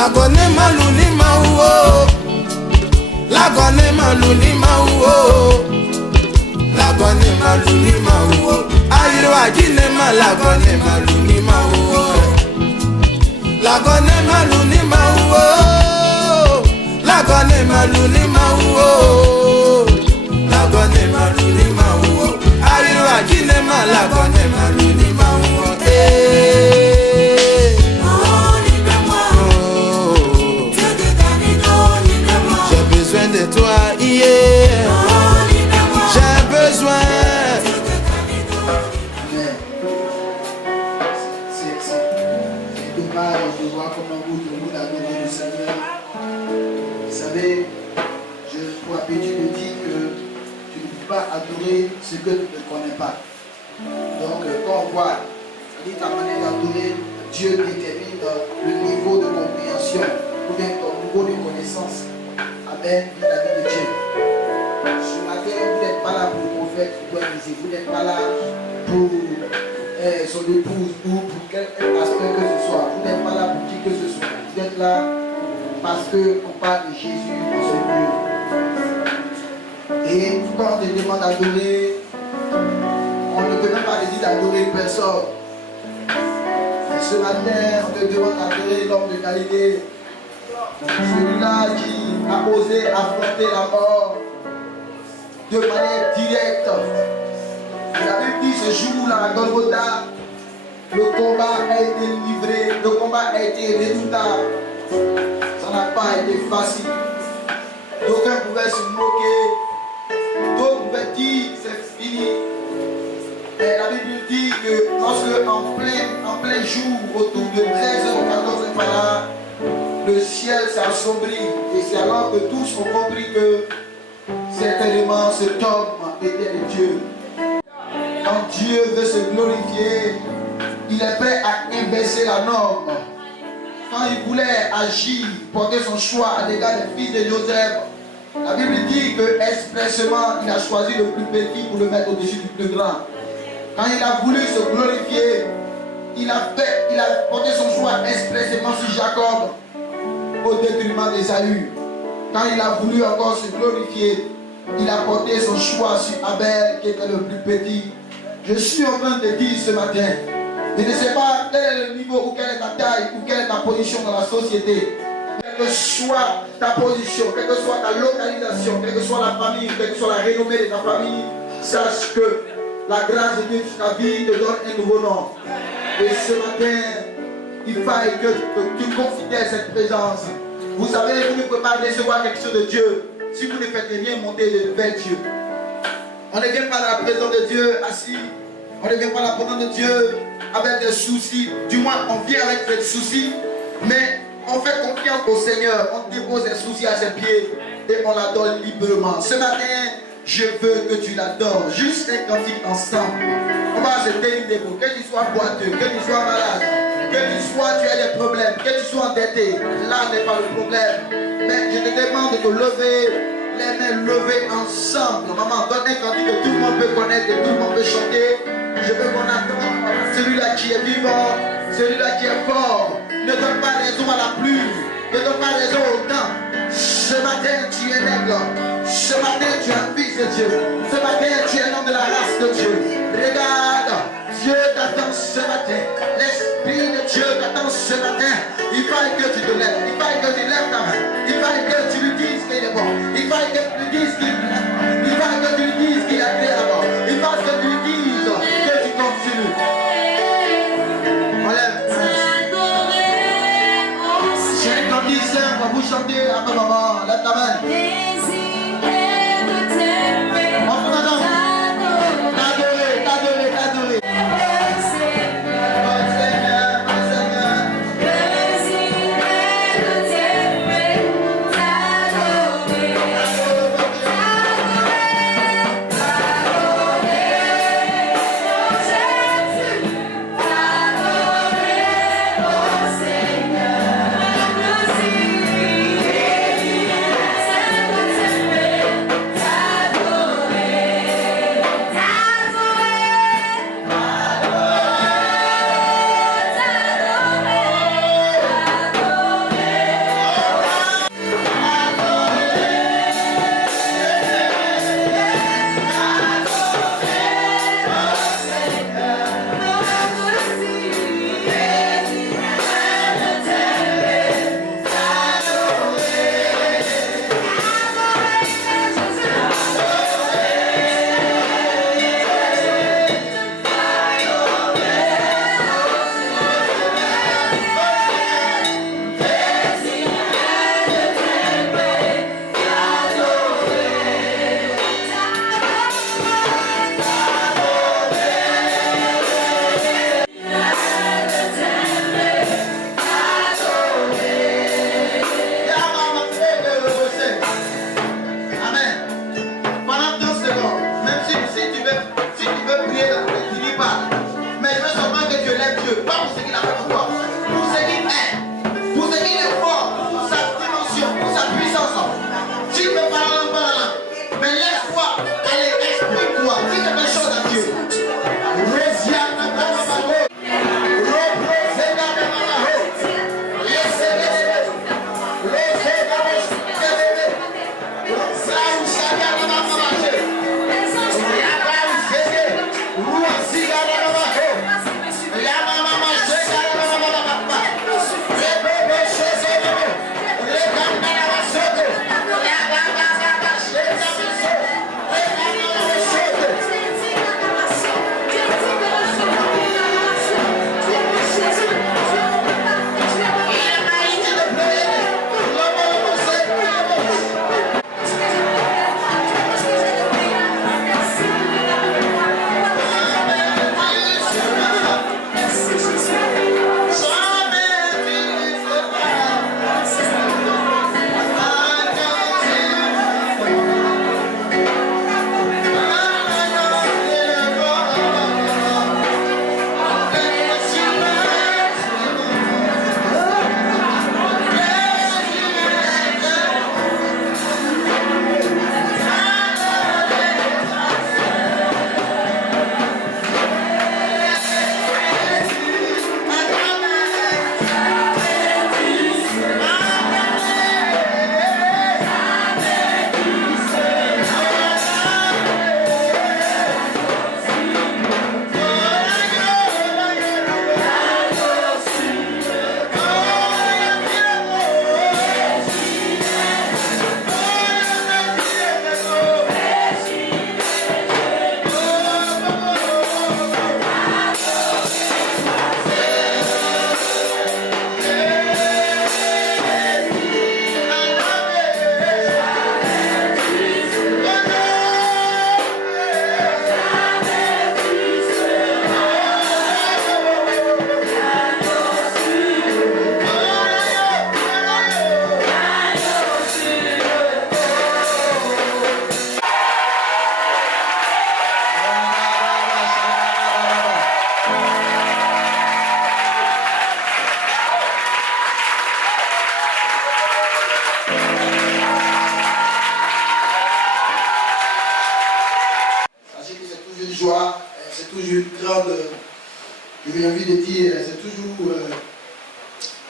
Lagone maluni mauo, lagone maluni mauo, lagone maluni mauo. Ayiro ajine ma lagone maluni mauo, lagone maluni mauo, lagone maluni mauo, lagone maluni mauo. Ayiro ajine ma lagone maluni mauo. De toi, yeah. J'ai besoin. C'est dommage de voir comment vous adorez le Seigneur. Vous savez, pour habitude de dire que tu ne peux pas adorer ce que tu ne connais pas. Donc, quand on voit ta manière d'adorer, Dieu détermine le niveau de compréhension ou bien ton niveau de connaissance. Amen, vis-à-vis de Dieu. Ce matin, vous n'êtes pas là pour le prophète, vous n'êtes pas là pour son épouse ou pour quel aspect que ce soit. Vous n'êtes pas là pour qui que ce soit. Vous êtes là parce qu'on parle de Jésus dans ce lieu. Et quand on te demande d'adorer, on ne peut même pas dire d'adorer personne. Et ce matin, on te demande d'adorer l'homme de Galilée. Celui-là qui a osé affronter la mort de manière directe. Il avait dit ce jour-là à Golgotha, le combat a été livré, le combat a été redoutable. Ça n'a pas été facile. D'aucuns pouvaient se moquer, d'autres pouvaient dire c'est fini. Et la Bible dit que lorsque en plein jour, autour de 13h ou 14h par là, le ciel s'assombrit et c'est alors que tous ont compris que certainement cet homme était le Dieu. Quand Dieu veut se glorifier, il est prêt à inverser la norme. Quand il voulait agir, porter son choix à l'égard des fils de Joseph, la Bible dit que expressément il a choisi le plus petit pour le mettre au-dessus du plus grand. Quand il a voulu se glorifier, il a porté son choix expressément sur Jacob au détriment d'Ésaü. Quand il a voulu encore se glorifier, il a porté son choix sur Abel qui était le plus petit. Je suis en train de dire ce matin, je ne sais pas quel est le niveau ou quelle est ta taille ou quelle est ta position dans la société. Quelle que soit ta position, quelle que soit ta localisation, quelle que soit la famille, quelle que soit la renommée de ta famille, sache que la grâce de Dieu sur ta vie te donne un nouveau nom. Et ce matin, il faille que tu considères cette présence. Vous savez, vous ne pouvez pas recevoir quelque chose de Dieu si vous ne faites rien monter vers Dieu. On ne vient pas à la présence de Dieu assis. On ne vient pas à la présence de Dieu avec des soucis. Du moins, on vient avec des soucis, mais on fait confiance au Seigneur. On dépose les soucis à ses pieds et on l'adore librement. Ce matin, je veux que tu l'adores. Juste un cantique ensemble. On va se délivrer. Que tu sois boiteux, que tu sois malade, que tu as des problèmes, que tu sois endetté, là n'est pas le problème. Mais je te demande de te lever, les mains levées ensemble. Maman, donne un cantique que tout le monde peut connaître, que tout le monde peut chanter. Je veux qu'on attende celui-là qui est vivant, celui-là qui est fort. Ne donne pas raison à la pluie, ne donne pas raison au temps. Ce matin, tu es nègre. Ce matin, tu es un fils de Dieu. Ce matin, tu es un homme de la race de Dieu. Regarde, Dieu t'attend ce matin. L'Esprit de Dieu t'attend ce matin. Il faille que tu te lèves. Il faille que tu lèves ta main. Il faille que tu lui dises qu'il est bon. Il faille que tu lui dises qu'il est bon. Il faille que tu lui dises qu'il a créé d'abord. Il faille que tu lui dises que tu continues. Enlève. J'ai un cantique simple, vous chantez à ma maman. Lève ta main.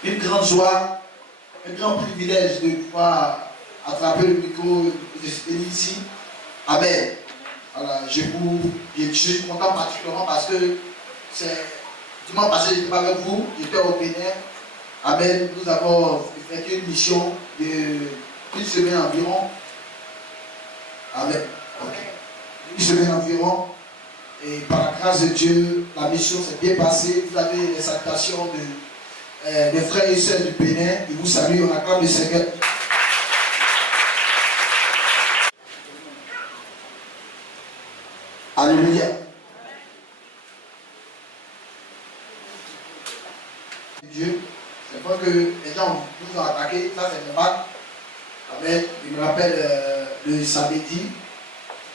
une grande joie, un grand privilège de pouvoir attraper le micro de ici. Amen. Voilà, je suis content particulièrement parce que c'est dimanche passé, j'étais pas avec vous, j'étais au Bénin. Amen. Nous avons effectué une mission d'une semaine environ. Amen. Okay. Une semaine environ. Et par la grâce de Dieu, la mission s'est bien passée. Vous avez les salutations des frères et sœurs du Bénin. Ils vous saluent, on acclame le Seigneur. Alléluia. Dieu, c'est pas que les gens nous ont attaqué, ça c'est normal. Amen. Il me rappelle le samedi,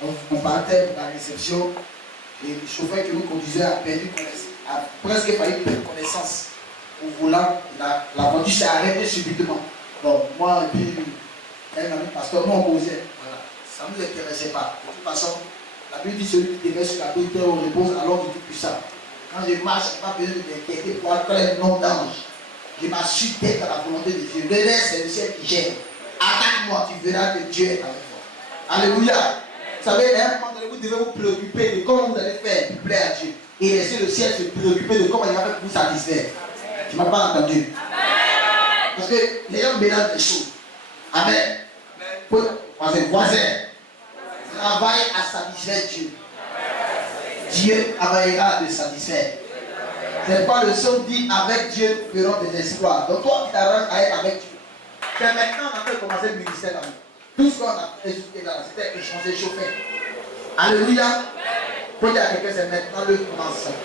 on partait pour la réception et le chauffeur qui nous conduisait a perdu connaissance, a presque failli perdre connaissance au volant. La voiture s'est arrêtée subitement. Donc moi et puis un ami pasteur, nous on causait. Voilà. Ça ne nous intéressait pas. De toute façon, la Bible dit celui qui devait sur la brute au repos alors qu'il est puissant. Quand je marche, je n'ai pas besoin de m'inquiéter pour avoir un nom d'ange. Je m'assure d'être à la volonté de Dieu. Le reste, c'est le ciel qui gère. Attaque-moi, tu verras que Dieu est avec toi. Alléluia. Vous savez, à un moment donné, vous devez vous préoccuper de comment vous allez faire pour plaire à Dieu. Et laisser le ciel se préoccuper de comment il va faire pour vous satisfaire. Tu ne m'as pas entendu. Parce que les gens mélangent des choses. Amen. Voisin, travaille à satisfaire Dieu. Dieu travaillera de satisfaire. C'est pas le son dit avec Dieu feront des espoirs. Donc toi qui t'arranges à être avec Dieu. C'est maintenant qu'on a fait commencer le ministère là. Tout ce qu'on a fait là, c'était échanger, chauffer. Alléluia. Pour dire à quelqu'un, c'est maintenant le commencement.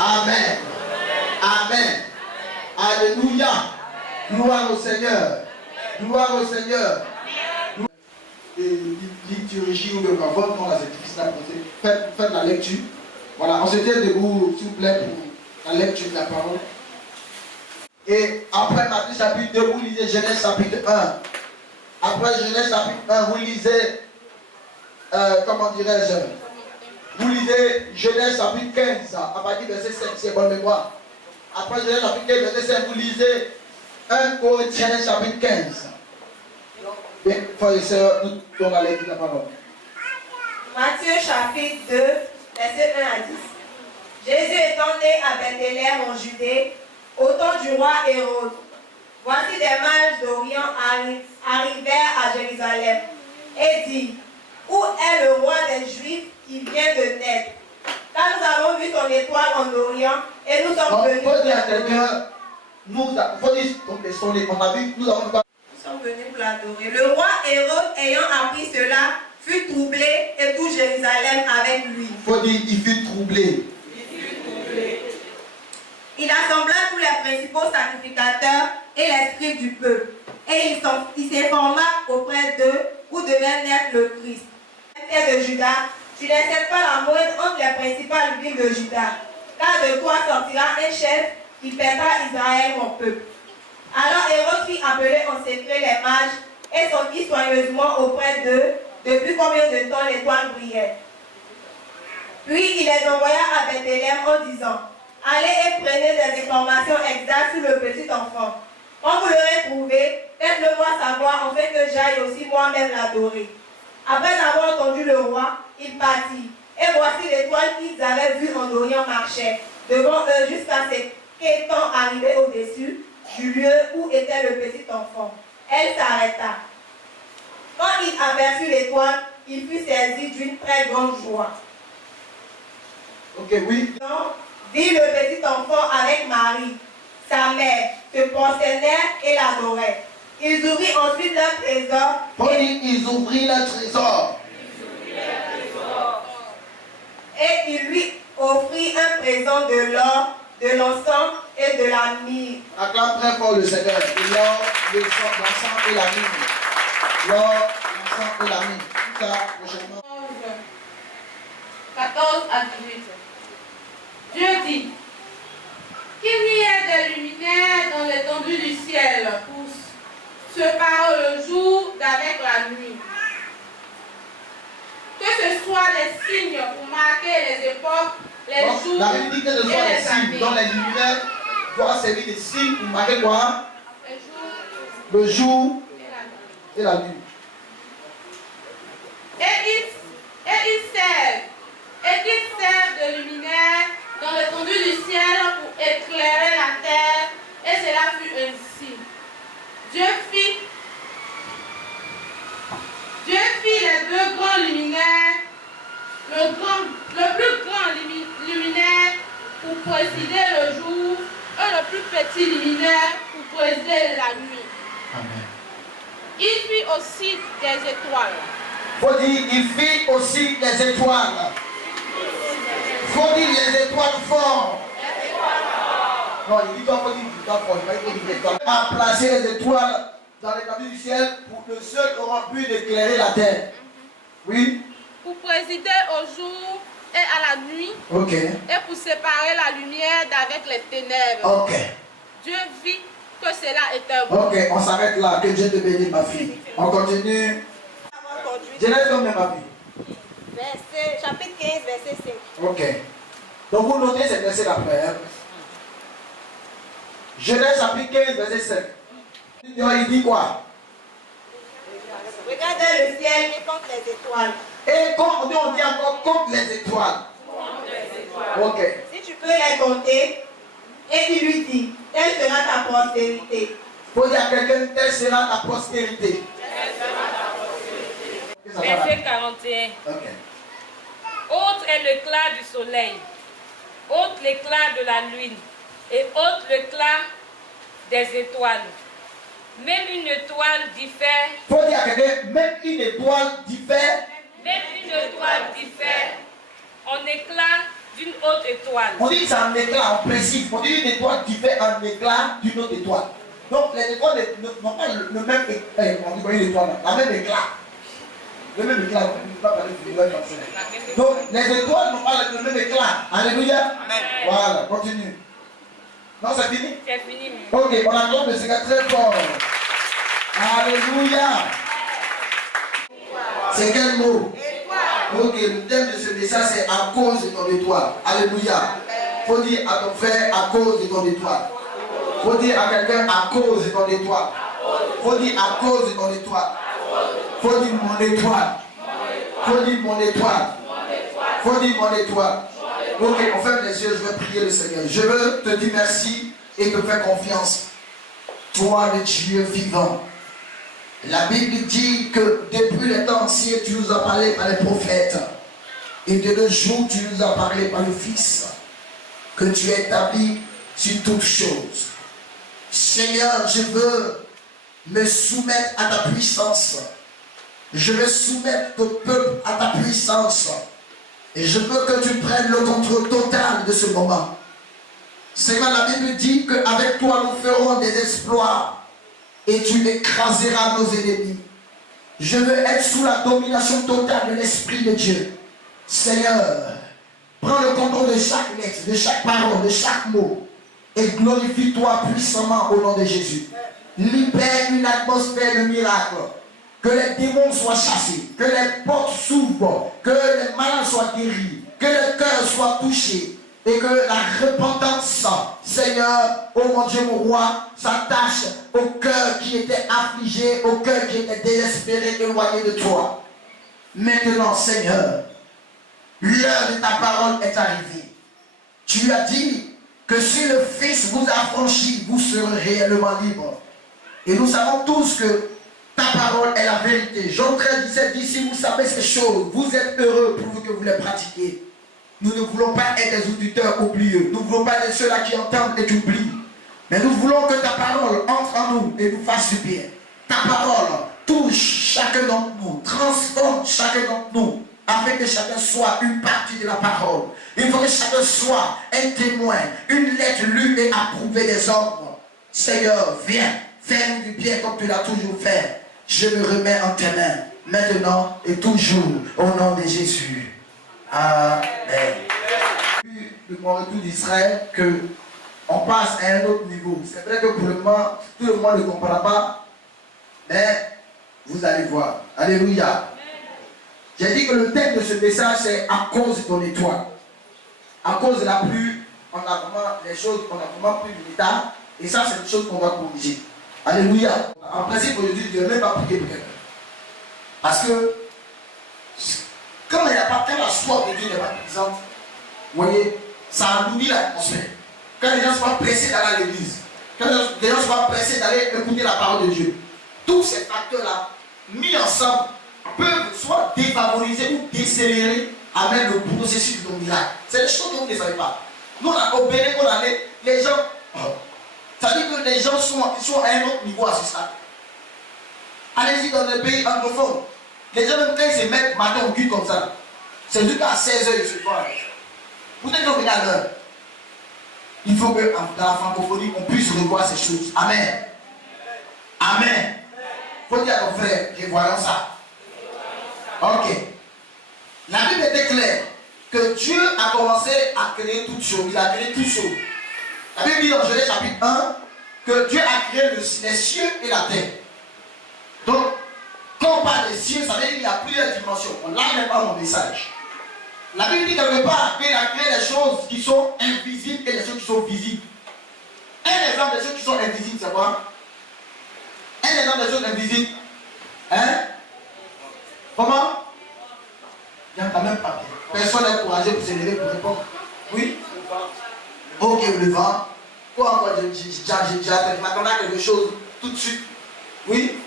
Amen. Amen. Alléluia. Gloire au Seigneur. Gloire au Seigneur. Liturgie ou le votre nom là, c'est difficile à prononcer. Faites la lecture. Voilà, on se tient debout, s'il vous plaît, pour la lecture de la parole. Et après Matthieu chapitre 2, vous lisez Genèse chapitre 1. Après Genèse chapitre 1, vous lisez, comment dirais-je, vous lisez Genèse chapitre 15, à partir du verset 5, c'est bonne mémoire. Après Genèse chapitre 15, verset 5, vous lisez 1 Corinthiens chapitre 15. Bien, frères et sœurs, nous donnons la lecture de la parole. Matthieu chapitre 2, verset 1 à 10. Jésus étant né à Bethléem en Judée, au temps du roi Hérode, voici des mages d'Orient arrivèrent à Jérusalem et dit, où est le roi des Juifs qui vient de naître? Car nous avons vu son étoile en Orient et nous sommes venus. Il faut dire à quelqu'un, il faut dire on a vu, nous avons vu. Nous sommes venus pour l'adorer. Le roi Hérode, ayant appris cela, fut troublé et tout Jérusalem avec lui. Il faut dire, il fut troublé. Il assembla tous les principaux sacrificateurs et les scribes du peuple. Et il s'informa auprès d'eux où devait naître le Christ. Terre de Juda, tu n'insères pas la moindre entre les principales villes de Juda, car de toi sortira un chef qui pèsera Israël, mon peuple. Alors Hérode fit appeler en secret les mages et sortit soigneusement auprès d'eux depuis combien de temps l'étoile brillait. Puis il les envoya à Bethléem en disant, allez et prenez des informations exactes sur le petit enfant. Quand vous l'aurez trouvé, faites-le moi savoir afin que j'aille aussi moi-même l'adorer. Après avoir entendu le roi, il partit. Et voici l'étoile qu'ils avaient vue en Orient marchait devant eux jusqu'à ce qu'étant arrivé au-dessus du lieu où était le petit enfant. Elle s'arrêta. Quand il aperçut l'étoile, il fut saisi d'une très grande joie. Ok, oui. Vit le petit enfant avec Marie, sa mère, se prosternèrent et l'adoraient. Ils ouvrirent ensuite leur trésor. Ils ouvrirent leur trésor. Et ils lui offrirent un présent de l'or, de l'encens et de la myrrhe. Acclame très fort le Seigneur. L'or, l'encens et la myrrhe. L'or, l'encens et la myrrhe. Tout ça, prochainement. 14 à 18. Dieu dit qu'il y ait des luminaires dans l'étendue du ciel pour séparer le jour d'avec la nuit. Que ce soit des signes pour marquer les époques, les jours La Bible dit que ce soit et des les signes années. dans les luminaires doit servir de signe pour marquer quoi? Le jour Le jour et la nuit. et la nuit. Et qu'ils servent de luminaire dans l'étendue du ciel pour éclairer la terre. Et cela fut ainsi. Dieu fit les deux grands luminaires, le plus grand luminaire pour présider le jour et le plus petit luminaire pour présider la nuit. Amen. Il fit aussi des étoiles. Faut dire, il fit aussi des étoiles. Faut dire les étoiles fortes. Non, il dit faut dire des étoiles fortes. Il va dire des étoiles. A placé les étoiles dans l'étendue du ciel pour que ceux auront pu éclairer la terre. Oui? Pour présider au jour et à la nuit. Ok. Et pour séparer la lumière d'avec les ténèbres. Ok. Dieu vit que cela était bon. Ok, on s'arrête là. Que Dieu te bénisse, ma fille. On continue. Genèse comme ma fille. Chapitre 15, verset 5. Ok. Donc vous notez ces versets d'après. Hein? Genèse chapitre 15, verset 5. Il dit quoi? Regardez le ciel et compte les étoiles. Et quand on dit encore compte les étoiles. Ok. Si tu peux les compter, et il lui dit, telle sera ta postérité. Faut dire à quelqu'un, telle sera ta postérité. Verset 41. Ok. Autre est l'éclat du soleil, autre l'éclat de la lune, et autre l'éclat des étoiles. Même une étoile diffère. Faut dire à quelqu'un, même une étoile diffère. Même une étoile diffère en éclat d'une autre étoile. On dit que c'est un éclat, on précise. On dit une étoile diffère en éclat d'une autre étoile. Donc les étoiles n'ont pas le même éclat. On dit quoi, une étoile, la même éclat. Le même éclat, on ne peut pas parler de l'étoile comme ça. Donc les étoiles n'ont pas le même éclat. Alléluia. Amen. Voilà, continue. Non, c'est fini? C'est fini. Ok, on acclame le Seigneur très fort. Alléluia. C'est quel mot? Ok, le thème de ce message c'est à cause de ton étoile. Alléluia. Faut dire à ton frère à cause de ton étoile. Faut dire à quelqu'un à cause de ton étoile. Faut dire à cause de ton étoile. Faut dire mon étoile. Faut dire mon étoile. Faut dire mon étoile. Ok, on ferme les yeux, je vais prier le Seigneur. Je veux te dire merci et te faire confiance. Toi, le Dieu vivant. La Bible dit que depuis les temps anciens, tu nous as parlé par les prophètes. Et de nos jours, tu nous as parlé par le Fils. Que tu es établi sur toutes choses. Seigneur, je veux me soumettre à ta puissance. Je veux soumettre ton peuple à ta puissance. Et je veux que tu prennes le contrôle total de ce moment. Seigneur, la Bible dit qu'avec toi, nous ferons des exploits. Et tu écraseras nos ennemis. Je veux être sous la domination totale de l'Esprit de Dieu. Seigneur, prends le contrôle de chaque lettre, de chaque parole, de chaque mot. Et glorifie-toi puissamment au nom de Jésus. Libère une atmosphère de miracle. Que les démons soient chassés, que les portes s'ouvrent, que les malades soient guéris, que le cœur soit touché. Et que la repentance, Seigneur, oh mon Dieu, mon roi, s'attache au cœur qui était affligé, au cœur qui était désespéré, éloigné de toi. Maintenant, Seigneur, l'heure de ta parole est arrivée. Tu as dit que si le Fils vous a franchi, vous serez réellement libre. Et nous savons tous que ta parole est la vérité. Jean 13, 17 dit, si vous savez ces choses, vous êtes heureux pour que vous les pratiquiez. Nous ne voulons pas être des auditeurs oublieux. Nous ne voulons pas être ceux-là qui entendent et qui oublient. Mais nous voulons que ta parole entre en nous et nous fasse du bien. Ta parole touche chacun d'entre nous, transforme chacun d'entre nous, afin que chacun soit une partie de la parole. Il faut que chacun soit un témoin, une lettre lue et approuvée des hommes. Seigneur, viens, fais-nous du bien comme tu l'as toujours fait. Je me remets en tes mains, maintenant et toujours, au nom de Jésus. Amen. De mon retour d'Israël, qu'on passe à un autre niveau. C'est vrai que pour le moment, tout le monde ne comprend pas, mais vous allez voir. Alléluia. J'ai dit que le thème de ce message, c'est à cause de ton étoile. À cause de la pluie, on a vraiment les choses, on a vraiment pris du retard. Et ça, c'est une chose qu'on va corriger. Alléluia. En principe, aujourd'hui, je ne vais même pas prier pour quelqu'un. Parce que quand la soif de Dieu n'est pas présente, vous voyez, ça alourdit l'atmosphère. Quand les gens sont pressés d'aller à l'église, quand les gens sont pressés d'aller écouter la parole de Dieu, tous ces facteurs-là, mis ensemble, peuvent soit défavoriser ou décélérer avec le processus de nos miracles. C'est des choses que vous ne savez pas. Nous, au Bénin, on allait, les gens, ça veut dire que les gens sont à un autre niveau à ce stade. Allez-y dans les pays anglophones. Les gens, même quand ils se mettent matin au cul comme ça, c'est juste qu'à 16h, ils se voient. Peut-être qu'on vient à l'heure. Il faut que dans la francophonie, on puisse revoir ces choses. Amen. Amen. Il faut dire à ton frère, revoyons ça. Ok. La Bible était claire que Dieu a commencé à créer toutes choses. Il a créé toutes choses. La Bible dit dans Genèse chapitre 1 que Dieu a créé les cieux et la terre. Donc, quand on parle des cieux, ça veut dire qu'il y a plusieurs dimensions. Là n'est pas mon message. La Bible dit quelque part qu'il a créé les choses qui sont invisibles et les choses qui sont visibles. Un exemple des choses qui sont invisibles, c'est quoi? Un exemple des choses invisibles. Hein? Comment? Il n'y a quand même pas. Personne n'est courageux pour se lever pour répondre. Oui? Ok, le vent. Quoi encore? Je m'attendais à quelque chose tout de suite. Oui?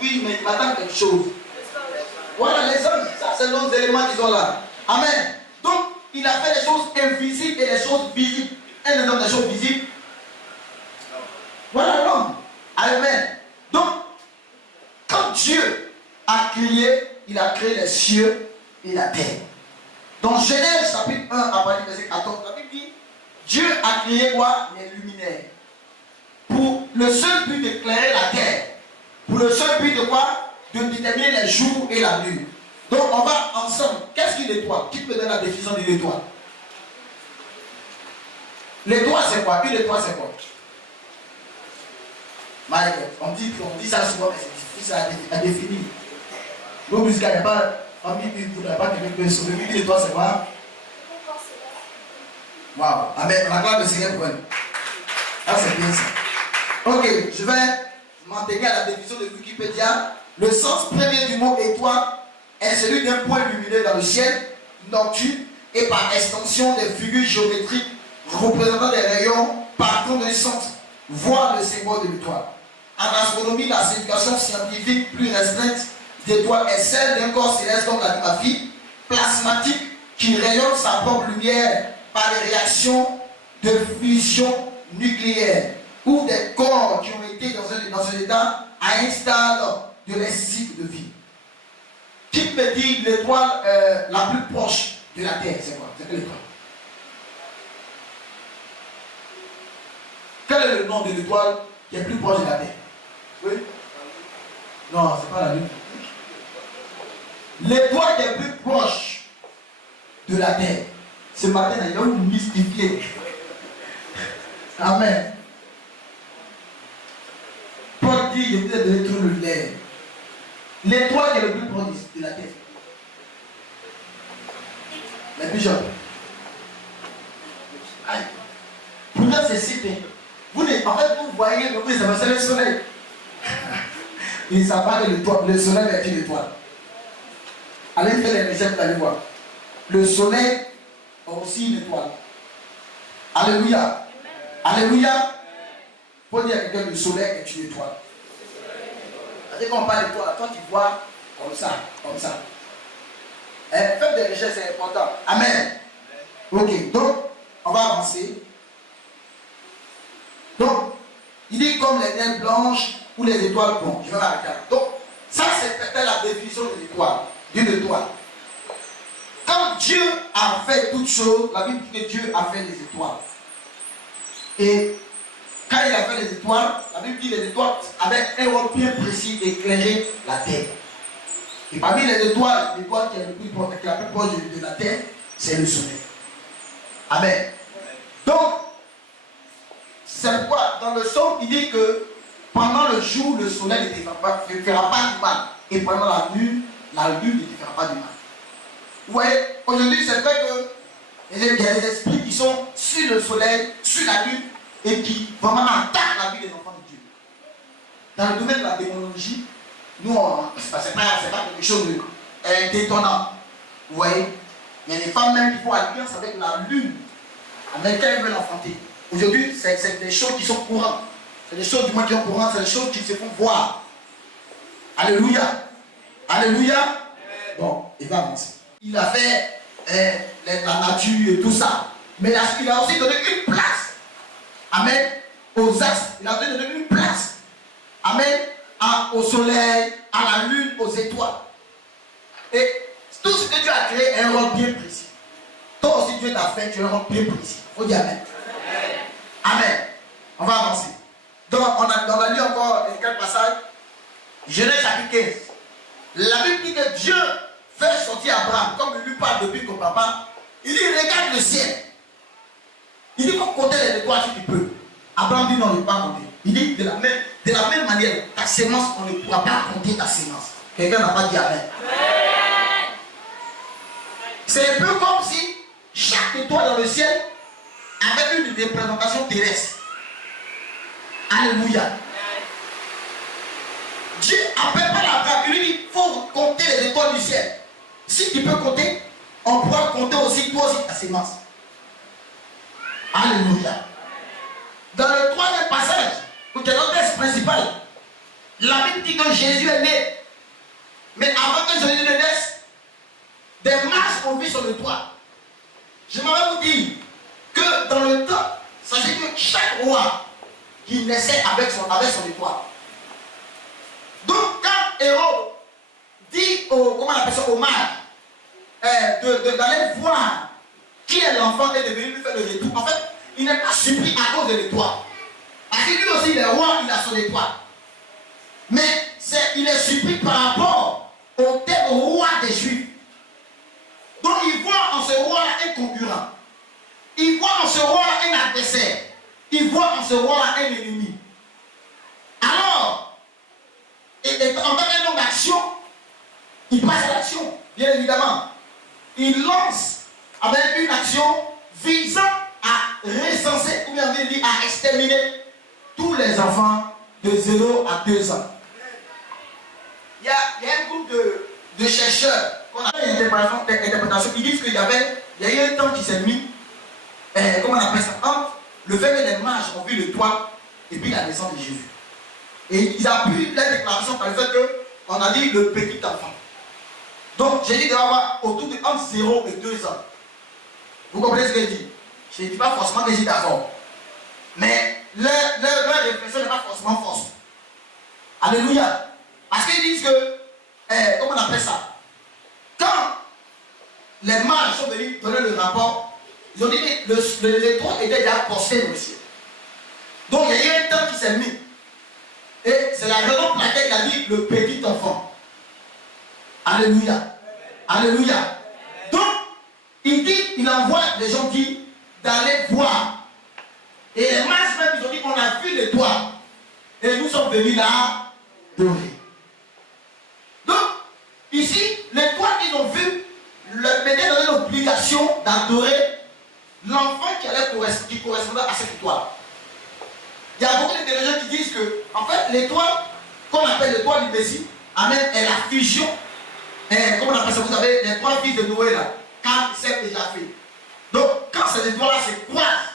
Oui, mais il m'attend quelque chose. Voilà les hommes, ça c'est nos éléments qui sont là. Amen. Donc, il a fait les choses invisibles et les choses visibles. Un exemple des choses visibles. Voilà l'homme. Amen. Donc, quand Dieu a créé, il a créé les cieux et la terre. Dans Genèse chapitre 1, à partir du verset 14, la Bible dit, Dieu a créé quoi? Les luminaires. Pour le seul but d'éclairer la terre. Pour le seul but de quoi? De déterminer les jours et la nuit. Donc on va ensemble. Qu'est-ce qu'une étoile? Qui peut donner la définition d'une étoile? L'étoile c'est quoi? Une étoile c'est quoi? Michael, on dit ça souvent, mais c'est difficile à définir. Donc jusqu'à il n'y a pas famille, vous n'avez pas quelqu'un qui peut sauver. Une étoile c'est quoi? Waouh! Amen. On acclame le Seigneur pour elle. Ah, c'est bien ça. Ok, je vais m'en tenir à la définition de Wikipédia. Le sens premier du mot étoile est celui d'un point lumineux dans le ciel nocturne et par extension des figures géométriques représentant des rayons partant d'un centre, voire le symbole de l'étoile. En astronomie, la signification scientifique plus restreinte d'étoile est celle d'un corps céleste comme la graphie plasmatique qui rayonne sa propre lumière par des réactions de fusion nucléaire ou des corps qui ont été dans un état à un stade de leur cycle de vie. Qui me dit l'étoile la plus proche de la Terre? C'est quoi? C'est quelle étoile? Quel est le nom de l'étoile qui est plus proche de la Terre? Oui? Non, c'est pas la Lune. L'étoile qui est plus proche de la Terre. Ce matin, il y a une mystifier. Amen. Paul dit, je vous ai donné tout le l'air. L'étoile qui est le plus proche de la Terre. Les pigeons. Pourtant, c'est cité. En fait, vous voyez, mais vous savez, c'est le soleil. Ils ne savent pas que le soleil est une étoile. Allez faire les recherches, vous allez voir. Le soleil a aussi une étoile. Alléluia. Alléluia. Pour dire à quelqu'un, le soleil est une étoile. C'est quand on parle d'étoile, toi tu vois comme ça, comme ça. Faites des recherches, c'est important. Amen. Ok, donc, on va avancer. Donc, il dit comme les naines blanches ou les étoiles blanches. Je vais m'arrêter. Donc, ça c'est peut-être la définition de l'étoile, d'une étoile. Quand Dieu a fait toutes choses, la Bible dit que Dieu a fait les étoiles. Et quand il a fait les étoiles, la Bible dit les étoiles avec un rôle bien précis d'éclairer la terre. Et parmi les étoiles, l'étoile qui est la plus proche de la terre, c'est le soleil. Amen. Donc, c'est pourquoi dans le psaume, il dit que pendant le jour, le soleil ne fera pas du mal. Et pendant la lune ne te fera pas du mal. Vous voyez, aujourd'hui, c'est vrai que Il y a des esprits qui sont sur le soleil, sur la lune, et qui vraiment attaquent la vie des enfants de Dieu. Dans le domaine de la démonologie, nous, c'est pas quelque chose d'étonnant. Vous voyez, il y a des femmes même qui font alliance avec la lune, avec laquelle elles veulent enfanter. Aujourd'hui, c'est des choses qui sont courantes. C'est des choses du moins qui sont courantes, c'est des choses qui se font voir. Alléluia. Alléluia. Bon, il va avancer. Il a fait la nature et tout ça. Mais il a aussi donné une place. Amen. Aux astres. Il a donné une place. Amen. Au soleil, à la lune, aux étoiles. Et tout ce que Dieu a créé est un rôle bien précis. Toi aussi Dieu t'a fait, tu as un rôle bien précis. Il faut dire Amen. Amen. On va avancer. Donc on a lu encore quelques passages. Genèse chapitre 15. La Bible dit que Dieu fait sortir Abraham, comme il lui parle depuis ton papa. Il dit regarde le ciel. Il dit faut compter les étoiles si tu peux. Abraham dit non, il ne peut pas compter. Il dit de la même manière, ta sémence, on ne pourra pas compter ta sémence. Quelqu'un n'a pas dit Amen. C'est un peu comme si chaque étoile dans le ciel avait une représentation terrestre. Alléluia. Dieu appelle par Abraham, il lui dit il faut compter les étoiles du ciel. Si tu peux compter, on pourra compter aussi toi aussi ta sémence. Alléluia. Dans le troisième passage, qui est notre texte principal, la Bible dit que Jésus est né. Mais avant que Jésus ne naisse, des marches ont vu sur le toit. Je m'avais vous dire que dans le temps, sachez que chaque roi qui naissait avec son étoile. Donc quand Hérode dit comment on appelle ça, au mage, d'aller voir qui est l'enfant et de venir lui faire le retour, en fait, il n'est pas surpris à cause de l'étoile. Parce que lui aussi, il est roi, il a son étoile. Mais il est surpris par rapport au tel roi des Juifs. Donc il voit en ce roi-là un concurrent. Il voit en ce roi-là un adversaire. Il voit en ce roi-là un ennemi. Alors, en tant qu'un homme d'action, il passe à l'action, bien évidemment. Il lance avec une action visant à recenser, ou bien dire à exterminer tous les enfants de 0 à 2 ans. Il y a un groupe de chercheurs qu'on a fait une interprétation qui disent qu'il y a eu un temps qui s'est mis, comment on appelle ça, entre le fait que les mages ont vu le toit et puis la naissance de Jésus. Et ils appuient la déclaration par le fait qu'on a dit le petit enfant. Donc Jésus doit avoir autour de entre 0 et 2 ans. Vous comprenez ce que je dis? Je ne dis pas forcément que je suis d'accord. Mais leur réflexion n'est pas forcément fausse. Alléluia. Parce qu'ils disent que, comment on appelle ça? Quand les mages sont venus donner le rapport, ils ont dit que l'étoile était déjà posté dans le ciel. Donc il y a eu un temps qui s'est mis. Et c'est la raison pour laquelle il a dit le petit enfant. Alléluia. Alléluia. Donc, il envoie les gens d'aller voir. Et les mages même, ils ont dit qu'on a vu l'étoile. Et nous sommes venus là adorer. Donc, ici, l'étoile qu'ils ont vu le mettait dans une obligation d'adorer l'enfant qui correspondait à cette étoile. Il y a beaucoup de théologiens qui disent que, en fait, l'étoile, qu'on appelle l'étoile du Messie, amen, est la fusion. Comment on appelle ça? Vous savez, les 3 fils de Noé là, quand c'est déjà fait. Donc, quand ces étoiles-là se croisent,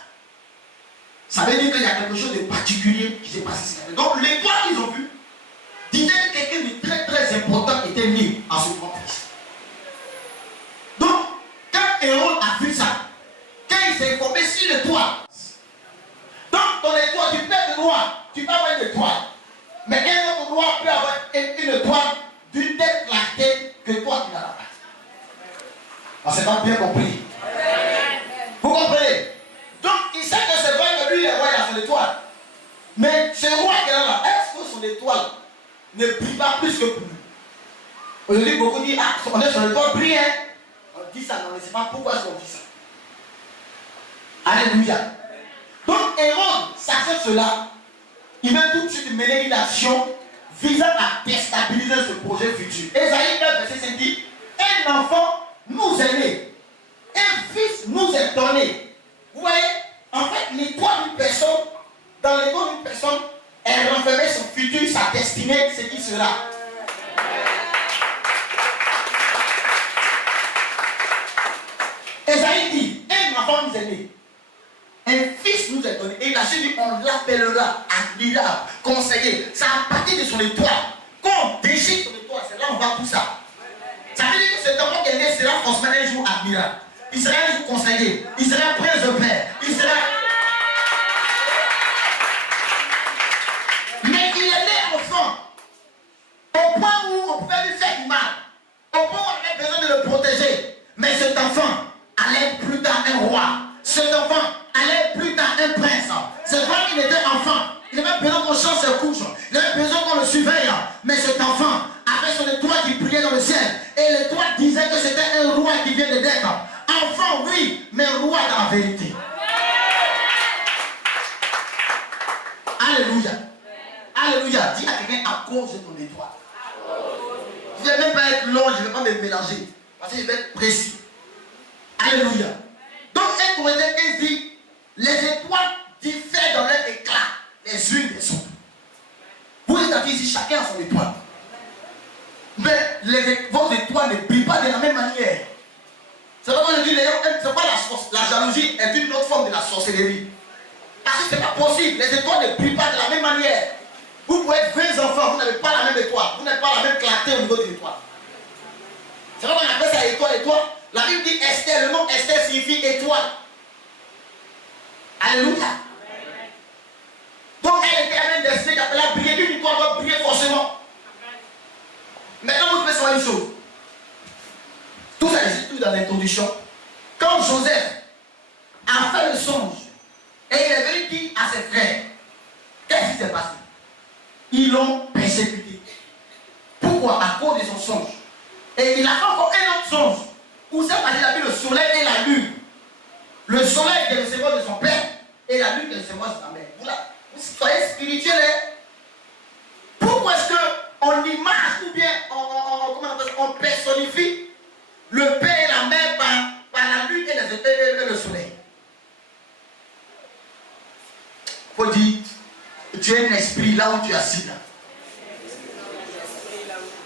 ça veut dire qu'il y a quelque chose de particulier qui s'est passé. Donc, l'étoile qu'ils ont vue disait que quelqu'un de très très important était né en ce grand Christ. Donc, quand Hérode a vu ça, quand il s'est informé sur l'étoile, donc ton étoile, tu peux être roi, tu peux avoir une étoile. Mais un autre roi peut avoir une étoile d'une telle clarté que toi tu n'as pas. On s'est pas bien compris. Vous comprenez? Donc il sait que c'est vrai que lui, le roi, il a son étoile. Mais ce roi qui est là, est-ce que son étoile ne brille pas plus que pour lui? Aujourd'hui, beaucoup disent, ah, on est sur l'étoile brille, hein? On dit ça, non, mais c'est pas pourquoi on dit ça. Alléluia. Donc Hérode, sachant cela, il va tout de suite mener une action visant à déstabiliser ce projet futur. Ésaïe 9, verset 5 dit, un enfant nous est né. un fils nous est donné. Vous voyez, en fait, l'étoile d'une personne, dans l'étoile d'une personne, elle renfermait son futur, sa destinée, ce qui sera. Esaïe dit, un enfant nous est né. Un fils nous est donné. Et il a dit, on l'appellera admirable, conseiller. C'est à partir de son étoile. Quand on déchire son étoile, c'est là où on voit tout ça. Ça veut dire que cet enfant qui est né sera forcément un jour admirable. Il sera un jour conseiller. Il sera prince de paix. Il sera... Mais il est né enfant. Au point où on pouvait lui faire du mal. Au point où on avait besoin de le protéger. Mais cet enfant allait plus tard un roi. Cet enfant allait plus tard un prince. C'est vrai qu'il était enfant. Il avait besoin qu'on change ses couches. Il avait besoin qu'on le surveille. Mais cet enfant avait son étoile qui brillait dans le ciel. Et l'étoile disait que c'était un roi qui vient de naître. Enfant, oui, mais roi dans la vérité. Alléluia. Alléluia. Dis à quelqu'un à cause de ton étoile. Je ne vais même pas être long, je ne vais pas me mélanger. Parce que je vais être précis. Alléluia. Donc, 1 Corinthiens 15 dit, les étoiles diffèrent dans leur éclat les unes des autres. Vous êtes ici, chacun a son étoile. Mais vos étoiles ne brillent pas de la même manière. C'est pas je dis, c'est pas la jalousie est une autre forme de la sorcellerie. Parce que ce n'est pas possible. Les étoiles ne brillent pas de la même manière. Vous pouvez être 20 enfants, vous n'avez pas la même étoile. Vous n'avez pas la même clarté au niveau de l'étoile. C'est pas qu'on appelle ça étoile, étoile. La Bible dit Esther, le nom Esther signifie étoile. Alléluia. Donc elle était à même destinée qu'elle a brillé, une étoile doit briller forcément. Maintenant, vous devez savoir une chose. Tout ça, c'est tout dans l'introduction. Quand Joseph a fait le songe, et il est venu dire à ses frères, qu'est-ce qui s'est passé? Ils l'ont persécuté. Pourquoi? À cause de son songe. Et il a fait encore un autre songe, où c'est parce qu'il a vu le soleil et la lune. Le soleil est le symbole de son père, et la lune est le symbole de sa mère. Vous soyez spirituel, hein? Pourquoi est-ce qu'on image ou bien on personnifie le père et la mère par la lune et le soleil? Il faut dire, tu as un esprit là où tu es assis là.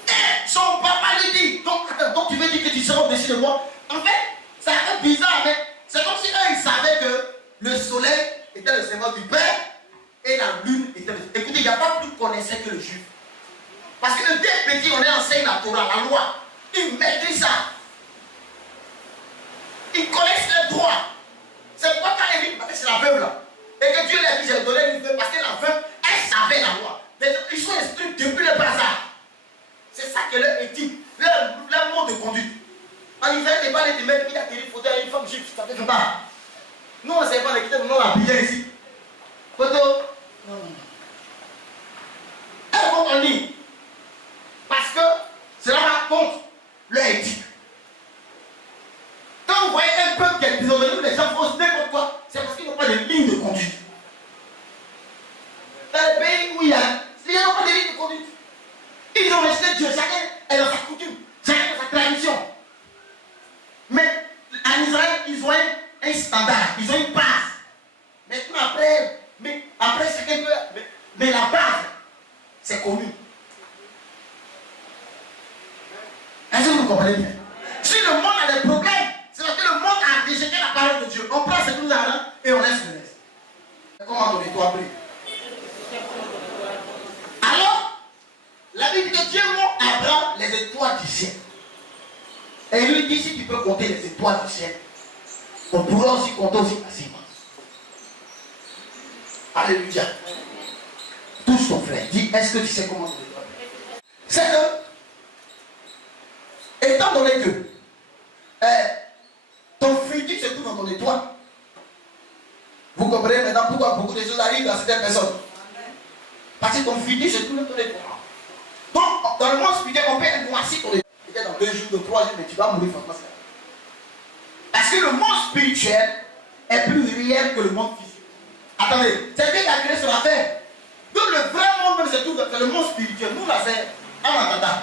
Et son papa lui dit, donc tu veux dire que tu seras au-dessus de moi? En fait, c'est un peu bizarre, mais c'est comme si eux ils savaient que le soleil était le symbole du père et la lune était le... Écoutez, il n'y a pas plus connaisseur que le juif. Parce que dès petit, on est enseigne la Torah, la loi. Ils maîtrisent ça. Ils connaissent les droits. C'est pourquoi quand il dit, parce que c'est la veuve là. Et que Dieu l'a dit, j'ai donné une veuve parce que la veuve, elle savait la loi. Ils sont instruits depuis le bazar. C'est ça que leur éthique, leur mode de conduite. En Israël, il n'est pas allé te mettre, il a tiré photo à une femme juive, ça ne fait pas. Nous, on ne sait pas les quitter, nous, on a bien ici. Photo. Non. Elles vont en ligne. Parce que cela raconte leur éthique. Quand vous voyez un peuple qui est prisonnier, les gens font n'importe quoi, c'est parce qu'ils n'ont pas de ligne de conduite. Dans les pays où il y a pas de ligne de conduite. Ils ont rejeté Dieu, chacun est dans sa coutume, chacun dans sa tradition. Mais en Israël, ils ont un standard, ils ont une base. Maintenant, après chacun peut. Mais la base, c'est commun. Est-ce que vous comprenez bien? Si le monde a des problèmes, c'est parce que le monde a rejeté la parole de Dieu. On prend ce que nous avons et on laisse le reste. Comment ton étoile brille? Alors, la Bible de Dieu montre à Abraham les étoiles du ciel. Et il lui dit, si tu peux compter les étoiles du ciel, on pourra aussi compter aussi la sémence. Alléluia. Touche ton frère. Dis, est-ce que tu sais comment ton étoile brille? C'est que, étant donné que ton futur se trouve dans ton étoile, vous comprenez maintenant pourquoi beaucoup de choses arrivent à certaines personnes. Parce que ton futur se trouve dans ton étoile. Donc, dans le monde spirituel, on peut être noirci ton étoile. Peut-être dans 2 jours, dans 3 jours, mais tu vas mourir franchement. Parce que le monde spirituel est plus réel que le monde physique. Attendez, c'est Dieu qui a créé son affaire. Donc le vrai monde même se trouve dans le monde spirituel. Nous, là, c'est en attendant.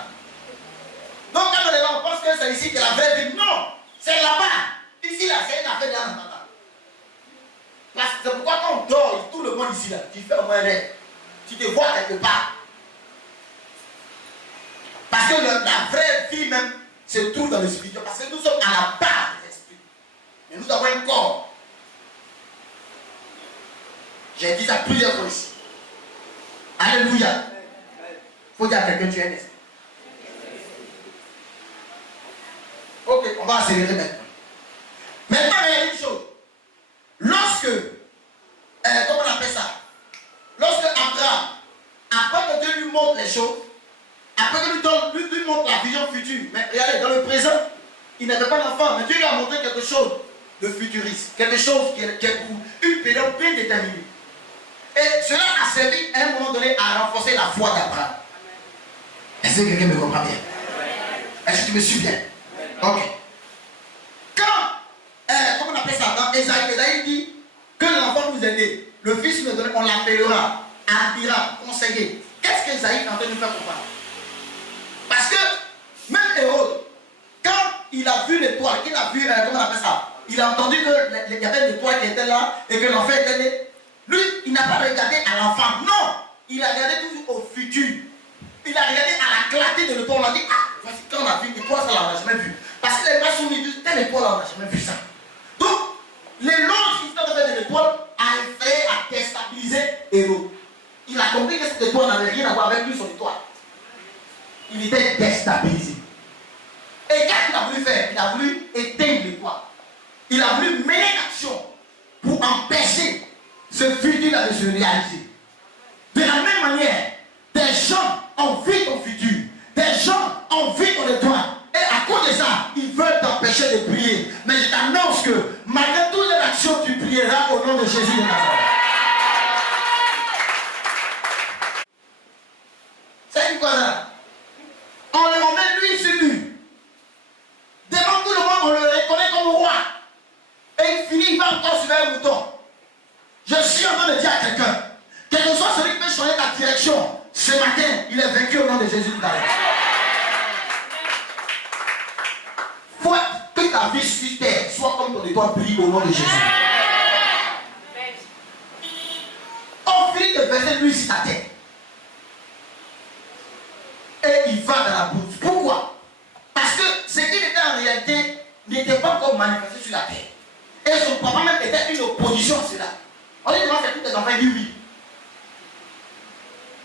Donc quand on est là, on pense que c'est ici que la vraie vie. Non, c'est là-bas. Ici, là, tu fais au moins un rêve. Tu te vois quelque part. Parce que la vraie vie même se trouve dans le spirituel. Parce que nous sommes à la base de l'esprit. Mais nous avons un corps. J'ai dit ça plusieurs fois ici. Alléluia. Il faut dire à quelqu'un, tu es un esprit. Ok, on va accélérer maintenant. Maintenant, il y a une chose. Lorsque, comment on appelle ça? Lorsque Abraham, après que Dieu lui montre les choses, après que lui montre la vision future, mais regardez, dans le présent, il n'avait pas d'enfant, mais Dieu lui a montré quelque chose de futuriste, quelque chose qui est pour une période bien déterminée. Et cela a servi à un moment donné à renforcer la foi d'Abraham. Est-ce que quelqu'un me comprend bien? Est-ce que tu me suis bien? Ok. Quand, comment on appelle ça? Dans Ésaïe dit que l'enfant nous est né, le fils nous est donné, on l'appellera, Abira, conseiller. Qu'est-ce qu'Ésaïe est en train de nous faire comprendre? Parce que même Hérode, quand il a vu l'étoile, il a vu, comment on appelle ça? Il a entendu qu'il y avait une étoile qui était là et que l'enfant était né. Lui, il n'a pas regardé à l'enfant. Non! Il a regardé toujours au futur. Il a regardé à la clarté de l'étoile. On a dit, ah, voici quand on a vu l'étoile, ça, on n'a jamais vu. Parce que les gens sont mis, telle étoile, on n'a jamais vu ça. Donc, l'éloge qui s'est fait de l'étoile a fait à déstabiliser Hérode. Il a compris que cette étoile n'avait rien à voir avec lui, son étoile. Il était déstabilisé. Et qu'est-ce qu'il a voulu faire? Il a voulu éteindre l'étoile. Il a voulu mener l'action pour empêcher ce futur-là de se réaliser. De la même manière, des gens ont vu ton futur, des gens ont vu ton étoile, et à cause de ça, ils veulent t'empêcher de prier. Mais je t'annonce que malgré toutes les actions, tu prieras au nom de Jésus de Nazareth. C'est quoi ça? On le met lui sur lui. Devant tout le monde, on le reconnaît comme roi. Et il finit, il va encore suivre un mouton. Je suis en train de dire à quelqu'un, quel que soit celui qui peut changer ta direction, ce matin, il est vaincu au nom de Jésus de Nazareth. Il faut que ta vie sur terre soit comme ton étoile brille au nom de Jésus. On finit de verser lui sur ta tête. Et il va dans la bourse. Pourquoi? Parce que ce qu'il était en réalité n'était pas encore manifesté sur la terre. Et son papa même était une opposition à cela. On dit comment c'est tous les enfants, il dit oui.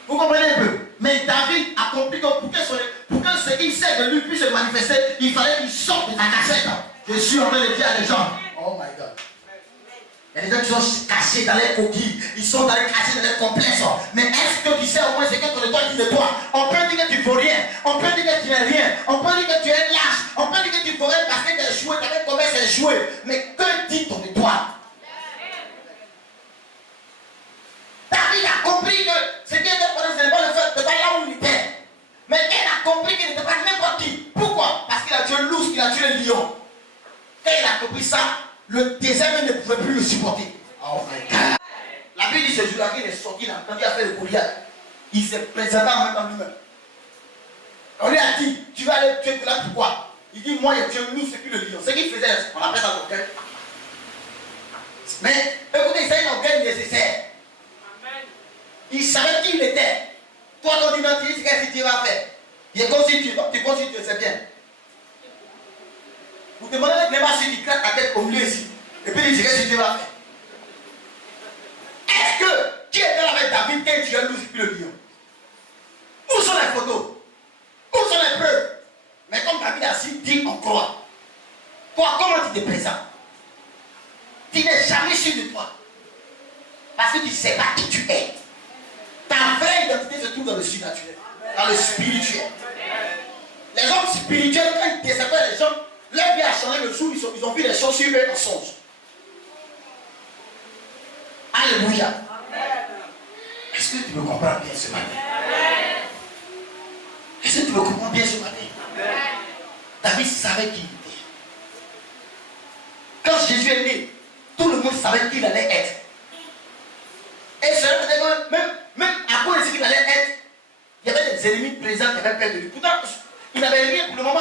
Vous comprenez un peu? Mais David a compris que pour que ce qu'il sait de lui puisse se manifester, il fallait qu'il sorte de sa cachette. Je suis en train de dire à des gens, oh my God. Il y a des gens qui sont cachés dans les coquilles, ils sont cachés dans les complexes. Mais est-ce que tu sais au moins ce que ton étoile dit de toi? On peut dire que tu ne vaux rien, on peut dire que tu n'es rien, on peut dire que tu es lâche, on peut dire que tu pourrais parce que tu es joué, tu avais commerce et joué. Mais que dit ton étoile? David a compris que ce qui était pour lui, ce n'est pas le fait de pas là où il était. Mais elle a compris qu'il n'était pas n'importe qui. Pourquoi? Parce qu'il a tué l'ours, qu'il a tué le lion. Quand il a compris ça, le désert ne pouvait plus le supporter. Oh my God. La Bible dit ce jour-là qu'il est sorti, il a entendu à faire le Goliath. Il s'est présenté en même temps lui-même. On lui a dit, tu vas aller tuer là pourquoi? Il dit, moi j'ai tué l'ours et puis le lion. Ce qu'il faisait, on appelle ça l'orgueil. Mais écoutez, c'est un orgueil nécessaire. Il savait qui il était. Toi, ton identité, qu'est-ce que tu vas faire? Il est constitué, donc tu constitues, c'est bien. Vous demandez à Clément si il claque la tête au milieu ici. Et puis il dit qu'est-ce que tu vas faire? Est-ce que qui était là avec David quand il tuait l'ours et puis le lion? Où sont les photos? Où sont les preuves? Mais comme David a dit, on croit. Toi, comment tu te présentes? Tu n'es jamais sûr de toi. Parce que tu ne sais pas qui tu es. Ta vraie identité se trouve dans le surnaturel, dans le spirituel. Les hommes spirituels, quand ils décèdent les gens, leur vie a changé le jour, ils ont vu les choses sur eux en songe. Alléluia. Est-ce que tu me comprends bien ce matin? Est-ce que tu me comprends bien ce matin? David savait qui il était. Quand Jésus est né, tout le monde savait qui il allait être. Et cela veut dire que même à cause de ce qu'il allait être, il y avait des ennemis présents qui avaient peur de lui. Pourtant, il n'avait rien pour le moment.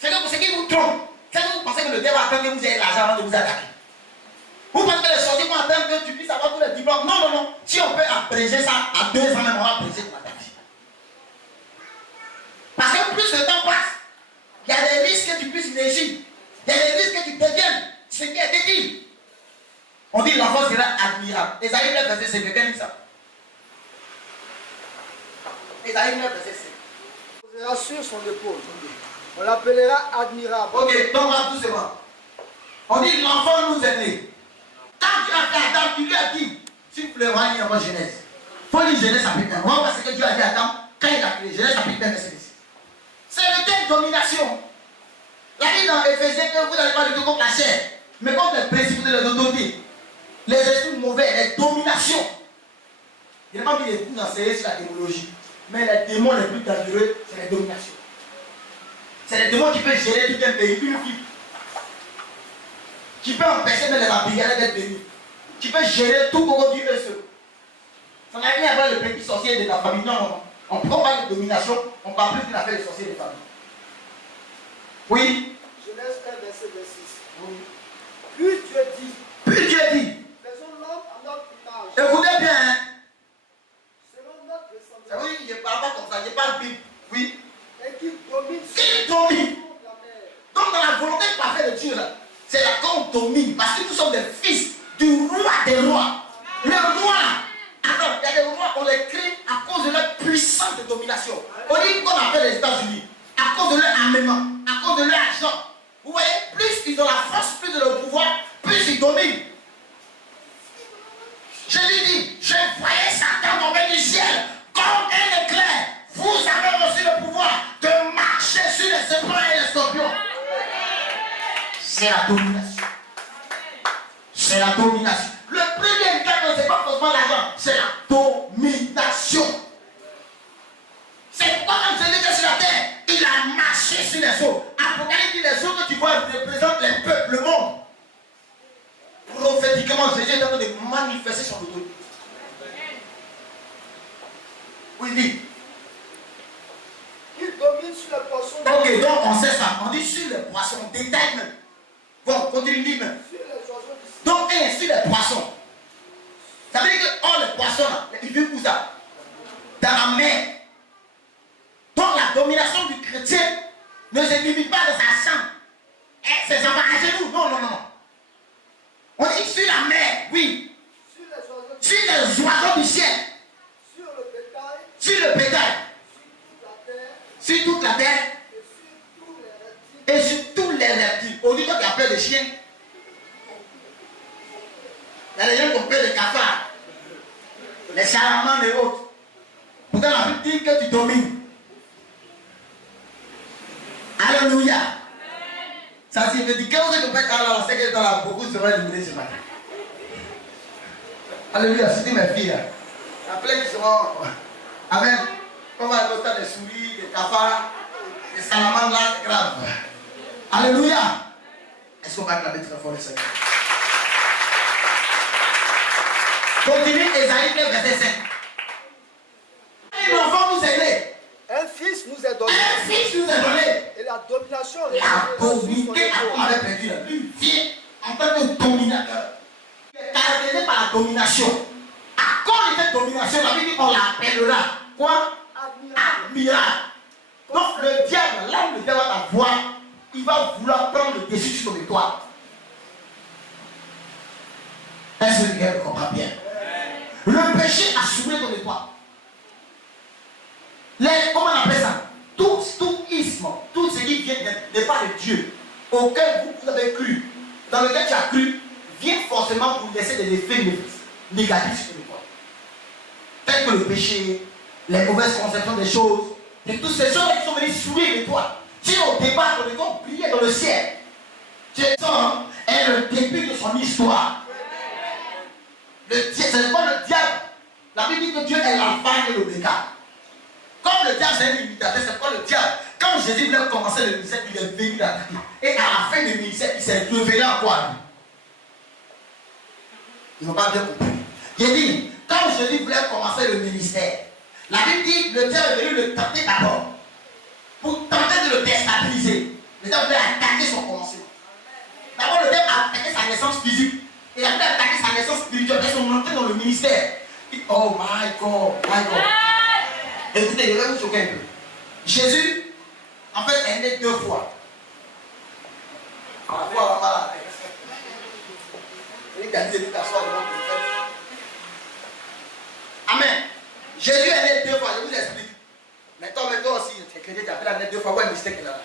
C'est que pour ce qui vous trompe, c'est que vous pensez que le diable attend que vous ayez l'argent avant de vous attaquer. Vous pensez que les sorciers vont attendre que tu puisses avoir tous les diplômes. Non, non, non. Si on peut abréger ça à 2 ans même, on va abréger pour ta vie. Parce que plus le temps passe, il y a des risques que tu puisses réagir. Il y a des risques que tu deviennes ce qui a été dit. On dit l'enfant sera admirable. Esaïe 9, verset 5. Quelqu'un dit ça? Esaïe 9, verset 5. On posera sur son épaule. On l'appellera admirable. Ok, donc on va doucement. On dit l'enfant nous est né. Quand Dieu a fait Adam, il lui a dit, s'il vous plaît, on va lire en Genèse. Il faut lire Genèse chapitre 1. On va voir ce que Dieu a dit à Adam quand il a créé. Genèse chapitre 1, verset 10. C'est le thème domination. Il a dit dans Éphésiens que vous n'allez pas lutter contre la chair, mais contre les principautés de l'autorité, les esprits mauvais, les dominations. Il n'a pas mis les coups d'enseigner sur la théologie, mais les démons les plus dangereux, c'est les dominations. C'est les démons qui peuvent gérer tout un pays, une ville. Qui peut empêcher même les abrigadés d'être bénis. Qui peut gérer tout aujourd'hui eux seuls. Ça n'a rien à voir avec le petit sorcier de la famille. Non, non. On prend pas de domination, on parle plus d'une affaire de sorcier de famille. Oui. Genèse 1, verset 26. Oui. Puis Dieu dit, faisons l'homme à notre image, Écoutez bien, hein. selon notre ressemblance, Oui, je ne parle pas comme ça, je parle Bible. Oui. et qui domine Qui domine? sur la mer. Donc dans la volonté parfaite de Dieu, là, c'est là qu'on domine. Parce que nous sommes des fils du roi des rois. Le roi. Alors, il y a des rois, on les crée à cause de leur puissance de domination. On dit qu'on appelle les États-Unis. À cause de leur armement, à cause de leur argent. Vous voyez, plus ils ont la force, plus de leur pouvoir, plus ils dominent. Je lui dis, je voyais Satan tomber du ciel comme un éclair. Vous avez reçu le pouvoir de marcher sur les serpents et les scorpions. C'est la domination. C'est la domination. Le premier cadre, ce n'est pas forcément l'argent, c'est la domination. C'est pourquoi quand Jésus était sur la terre, il a marché sur les eaux. Apocalypse dit les eaux que tu vois représentent les peuples, le monde. Prophétiquement, Jésus est en train de manifester son autorité. Oui, dit. Il domine sur les poissons. Ok, donc on sait ça. On dit sur les poissons, détail même. Bon, continue, dit même. Sur les oiseaux du ciel. Donc, sur les poissons. Ça veut dire que, oh, les poissons là, ils vivent où ça? Dans la mer. Donc, la domination du chrétien ne se limite pas de sa chambre. Et ses enfants à genoux. Non, non, non. On dit sur la mer, oui. Sur les oiseaux du Sur les oiseaux du ciel. sur le bétail, Sur le bétail. sur toute la terre, Sur toute la terre. et sur tous les reptiles. Et sur tous les reptiles. On dit toi qui as peur des chiens. Il y a des gens qui ont peur des cafards. Les salamandres et autres. Pourtant la Bible dit que tu domines. Alléluia. Ça signifie que vous êtes prêts à la c'est que dans la beaucoup sera éliminé ce matin. Alléluia, c'était mes filles. Après qui seront. Amen. On va aller au stade des souris, des cafards, des salamandres là, c'est grave. Alléluia. Est-ce qu'on va acclamer très fort le Seigneur? Continue Esaïe 9, verset 5. Un enfant nous est né. Un fils nous est donné. Un fils nous est donné. Et la domination La dominité, on avait perdu la lui vient en tant que dominateur. Il est caractérisé par la domination. À cause de cette domination, la Bible dit qu'on l'appellera quoi? Admirable. Donc le diable, là où le diable va t'avoir, il va vouloir prendre le dessus sur toi. Est-ce que quelqu'un comprend bien? Le péché a soulevé ton étoile. Comment on appelle ça? Tout isme, tout ce qui vient n'est pas de Dieu, auquel vous avez cru, dans lequel tu as cru, vient forcément pour laisser des effets négatifs sur toi. Tel que le péché, les mauvaises conceptions des choses, et toutes ces choses qui sont venues souiller les toits. Si au départ, on étoile brillait dans le ciel, tu es le début de son histoire. Ce n'est pas le diable. La Bible dit que Dieu est l'alpha et l'oméga. Comme le diable c'est un imitateur, c'est pas le diable. Quand Jésus voulait commencer le ministère, il est venu l'attaquer. Et à la fin du ministère, il s'est révélé en quoi? Ils n'ont pas bien compris. J'ai dit, quand Jésus voulait commencer le ministère, la Bible dit que le diable est venu le tenter d'abord. Pour tenter de le déstabiliser. Le diable voulait attaquer son commencement. D'abord, le diable a attaqué sa naissance physique. Il a voulu attaquer sa naissance spirituelle. Ils sont montés dans le ministère. Oh my God, my God. Écoutez, je vais vous choquer un peu. Jésus, en fait, est né 2 fois. La fois là-bas. Il a dit de t'asseoir devant le prophète. Amen. Jésus est né 2 fois, je vous explique. Mais toi aussi, tu es chrétien, tu appelles la né 2 fois, quoi, un mystère là.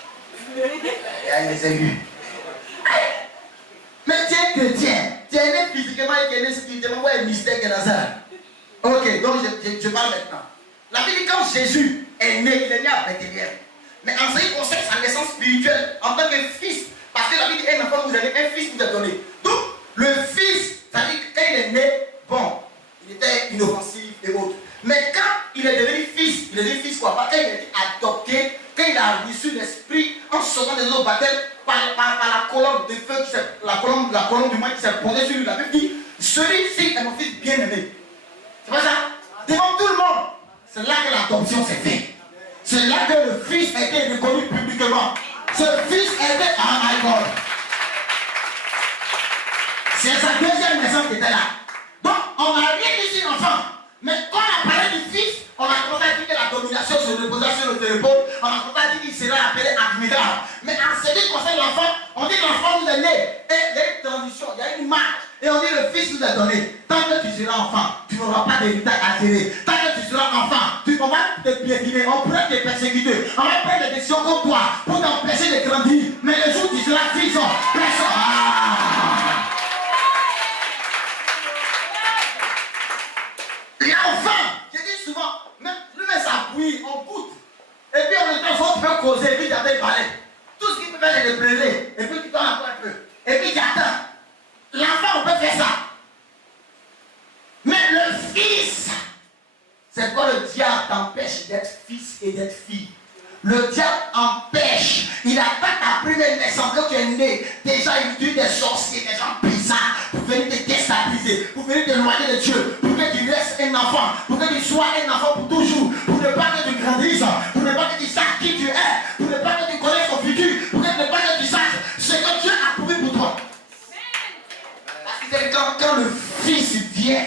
Il y a des aigus. Mais tu es chrétien, tu es né physiquement et tu es né spirituellement, quoi, un mystère là ça. Ok, donc je parle maintenant. La Bible dit quand Jésus est né, il est né à Bethléem. Mais en ce qui concerne sa naissance spirituelle, en tant que fils, parce que la Bible dit un enfant vous avez, un fils vous a donné. Donc, le fils, ça dit que quand il est né, bon, il était inoffensif et autres. Mais quand il est devenu fils, il est devenu fils quoi? Quand il a été adopté, quand il a reçu l'esprit en sortant des eaux baptêmes par la colonne de feu, la colonne du moins qui s'est posée sur lui. La Bible dit, celui-ci est mon fils bien-aimé. C'est pas ça? Devant tout le monde. C'est là que l'adoption s'est faite. C'est là que le fils a été reconnu publiquement. Ce fils était oh my God. C'est sa deuxième naissance qui était là. Donc, on n'a rien dit sur l'enfant. Mais quand on a parlé du fils, on a commencé à dire que la domination se reposait sur le téléphone. On a commencé à dire qu'il sera appelé admirable. Mais en ce qui concerne l'enfant, on dit que l'enfant nous est né. Et il y a une transition, il y a une marche. Et on dit le fils nous est donné. Tant que tu seras enfant, tu n'auras pas d'héritage à gérer. Tant que tu seras enfant, on va te piétiner, on pourrait te persécuter. On va prendre des décisions contre toi pour t'empêcher de grandir. Mais le jour où tu seras fils, personne. L'enfant, je dis souvent, même lui-même ça bouillit, on goûte. Et puis on le temps, on peut causer, et puis j'attends le balai. Tout ce qu'il peut faire, c'est le brûler. Et puis tu donnes encore un peu. Et puis j'attends. L'enfant, on peut faire ça. Mais le fils, c'est quand le diable t'empêche d'être fils et d'être fille. Le diable empêche. Il attaque ta première naissance. Quand tu es né, déjà il tue des sorciers, des gens bizarres pour venir te déstabiliser, pour venir t'éloigner de Dieu, pour que tu restes un enfant, pour que tu sois un enfant pour toujours, pour ne pas que tu grandisses, pour ne pas que tu saches qui tu es, pour ne pas que tu connaisses ton futur, pour ne pas que tu saches ce que Dieu a prouvé pour toi. Parce que quand le fils vient,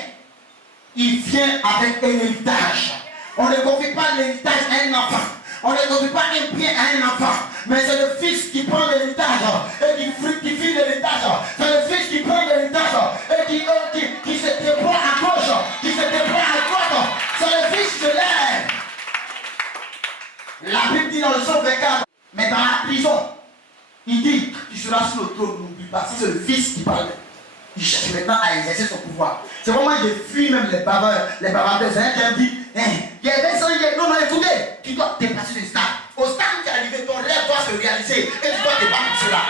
il vient avec un héritage. On ne confie pas l'héritage à un enfant. On ne confie pas un bien à un enfant. Mais c'est le fils qui prend l'héritage et qui fructifie l'héritage. C'est le fils qui prend l'héritage et qui se déploie à gauche, qui se déploie à droite. C'est le fils qui se lève. La Bible dit dans le psaume 24, mais dans la prison, il dit, tu seras sur le trône, n'oublie pas. Si c'est le fils qui parle, il cherche maintenant à exercer son pouvoir. C'est vraiment que j'ai fui même les bavardeurs. Les bavardeurs, c'est un qui a dit, il y a des gens qui disent, non, écoutez, tu dois dépasser le stade. Au stade où tu es arrivé, ton rêve doit se réaliser et tu dois te battre pour cela.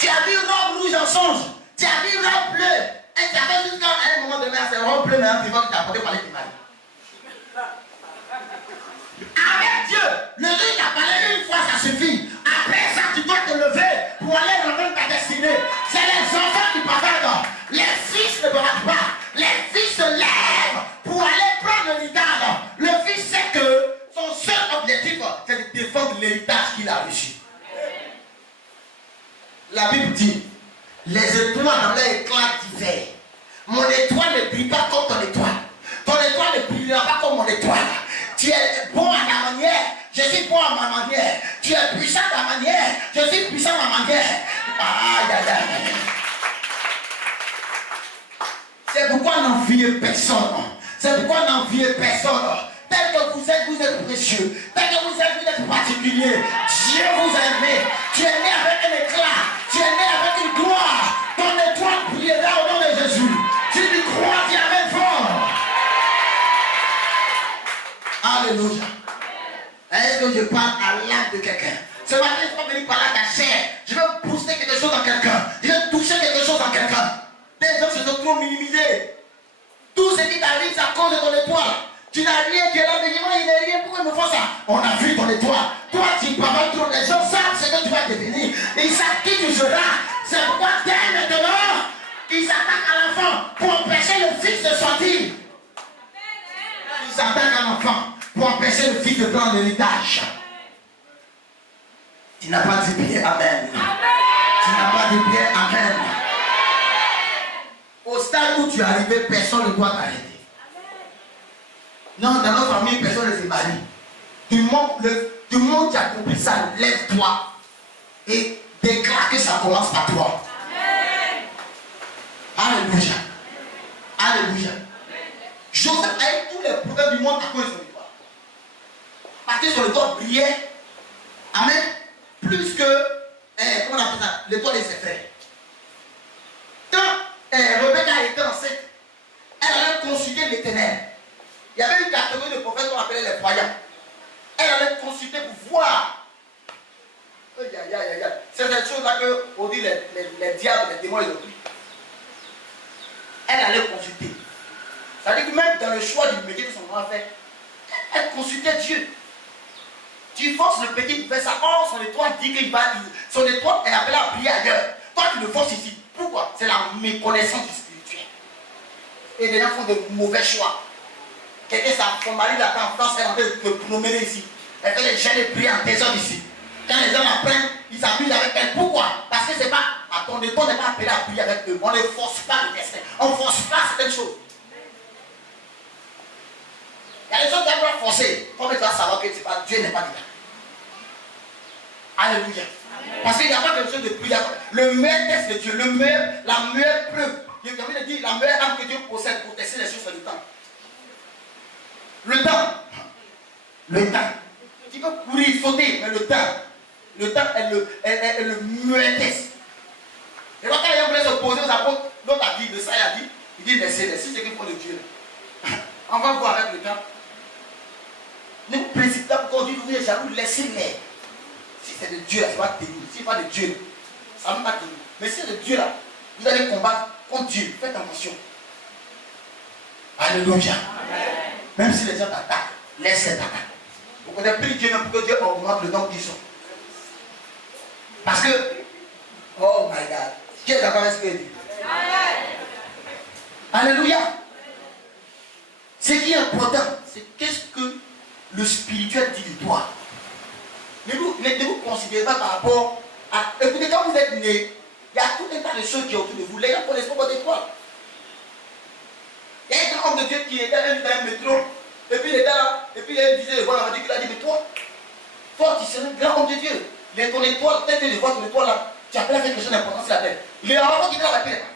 Tu as vu une robe rouge en songe, tu as vu une robe bleue, et tu as fait jusqu'à un moment donné, c'est une robe bleue, mais un vivant qui t'a apporté par les mari. Avec Dieu, le jour qui t'a parlé une fois, ça suffit. Après ça, tu dois te lever pour aller rejoindre ta destinée. C'est les enfants qui bavardent. Les fils ne bavardent pas. Les fils se lèvent pour aller prendre l'héritage. Le fils sait que son seul objectif, c'est de défendre l'héritage qu'il a reçu. La Bible dit, les étoiles dans leur éclat divers. Mon étoile ne brille pas comme ton étoile. Ton étoile ne brillera pas comme mon étoile. Tu es bon à ta manière, je suis bon à ma manière. Tu es puissant à ta manière, je suis puissant à ma manière. Aïe, aïe, aïe. C'est pourquoi n'enviez personne. C'est pourquoi n'enviez personne. Tel que vous êtes précieux. Tel que vous êtes particulier. Dieu vous a aimé. Tu es né avec un éclat. Tu es né avec une gloire. Ton étoile brillera au nom de Jésus. Tu lui crois, tu amènes fort. Alléluia. Est-ce que je parle à l'âme de quelqu'un? Ce matin, je ne vais pas venir parler à ta chair. Je vais booster quelque chose dans quelqu'un. Je vais toucher quelque chose dans quelqu'un. Des gens se sont trop minimisés. Tout ce qui t'arrive, c'est à cause de ton étoile. Tu n'as rien, tu es là, mais il n'est rien, pourquoi il me faut ça? On a vu ton étoile. Toi, tu parles trop, les gens savent ce que tu vas devenir. Ils savent qui tu seras. C'est pourquoi dès maintenant, ils s'attaquent à l'enfant pour empêcher le fils de sortir. Ils s'attaquent à l'enfant pour empêcher le fils de prendre l'héritage. Tu n'as pas dit bien Amen. Tu n'as pas dit bien Amen. Au stade stade où tu es arrivé, personne ne doit t'arrêter. Non, dans notre famille, personne ne s'est marié. Du moment que tu as compris ça, lève-toi et déclare que ça commence par toi. Alléluia. Alléluia. Joseph a eu tous les problèmes du monde à cause de son étoile. Parce que son étoile brillait. Amen. Plus que, comment on appelle ça, l'étoile de ses frères. Quand Rebecca était enceinte, elle allait consulter l'Éternel. Il y avait une catégorie de prophètes qu'on appelait les voyants. Elle allait consulter pour voir. C'est cette chose-là qu'on dit les diables, les démons, les autres. Elle allait consulter. Ça veut dire que même dans le choix du métier que son grand fait, elle consultait Dieu. Tu forces le petit pour faire ça. Or, son étoile dit qu'il va. Son étoile est appelée à briller ailleurs. Toi, tu le forces ici. Pourquoi? C'est la méconnaissance du spirituel. Et les gens font de mauvais choix. Son mari l'attend en France, elle est en train de promener ici. Elle fait les jeunes et prier en désordre ici. Quand les gens l'apprennent, ils s'amusent avec elle. Pourquoi? Parce que c'est pas. À ton étoile n'est pas appelé à prier avec eux. On ne force pas le destin. On ne force pas certaines choses. Il y a des choses qui doivent forcer. Comme tu vas savoir que Dieu n'est pas dedans. Alléluia. Parce qu'il n'y a pas quelque chose de plus. Le meilleur test de Dieu, la meilleure preuve. J'ai envie de dire, la meilleure âme que Dieu possède pour tester les choses, c'est le temps. Le temps. Le temps. Tu peux courir, sauter, mais le temps est le meilleur test. Et quand il y a voulu s'opposer aux apôtres, l'autre a dit, le Seigneur a dit, il dit, laissez-les, si c'est qu'il faut de Dieu. On va voir avec le temps. Ne vous précipitez pas pour dire, vous êtes jaloux, laissez-les. Si c'est de Dieu, là, ça va tenir. Si ce n'est pas de Dieu, ça ne va pas tenir. Mais si c'est de Dieu, là, vous allez combattre contre Dieu. Faites attention. Alléluia. Même si les gens t'attaquent, laisse-les t'attaquer. Vous connaissez plus Dieu, même pour que Dieu augmente le nombre qu'ils sont. Parce que, oh my God, qui est d'accord avec ce qu'il dit? Alléluia. Ce qui est important, c'est qu'est-ce que le spirituel dit de toi. Ne vous considérez pas par rapport à... Écoutez, quand vous êtes né, il y a tout un tas de choses qui sont autour de vous. Les gens ne connaissent pas votre étoile. Il y a un grand homme de Dieu qui était dans un métro, et puis il était là, et puis il disait, voilà, on a dit qu'il a dit, mais toi, tu serais un grand homme de Dieu. Mais ton étoile, peut-être que tu vois ton étoile là, tu as pas fait quelque chose d'important sur la terre. Il est avant qu'il est là, la paix est partie.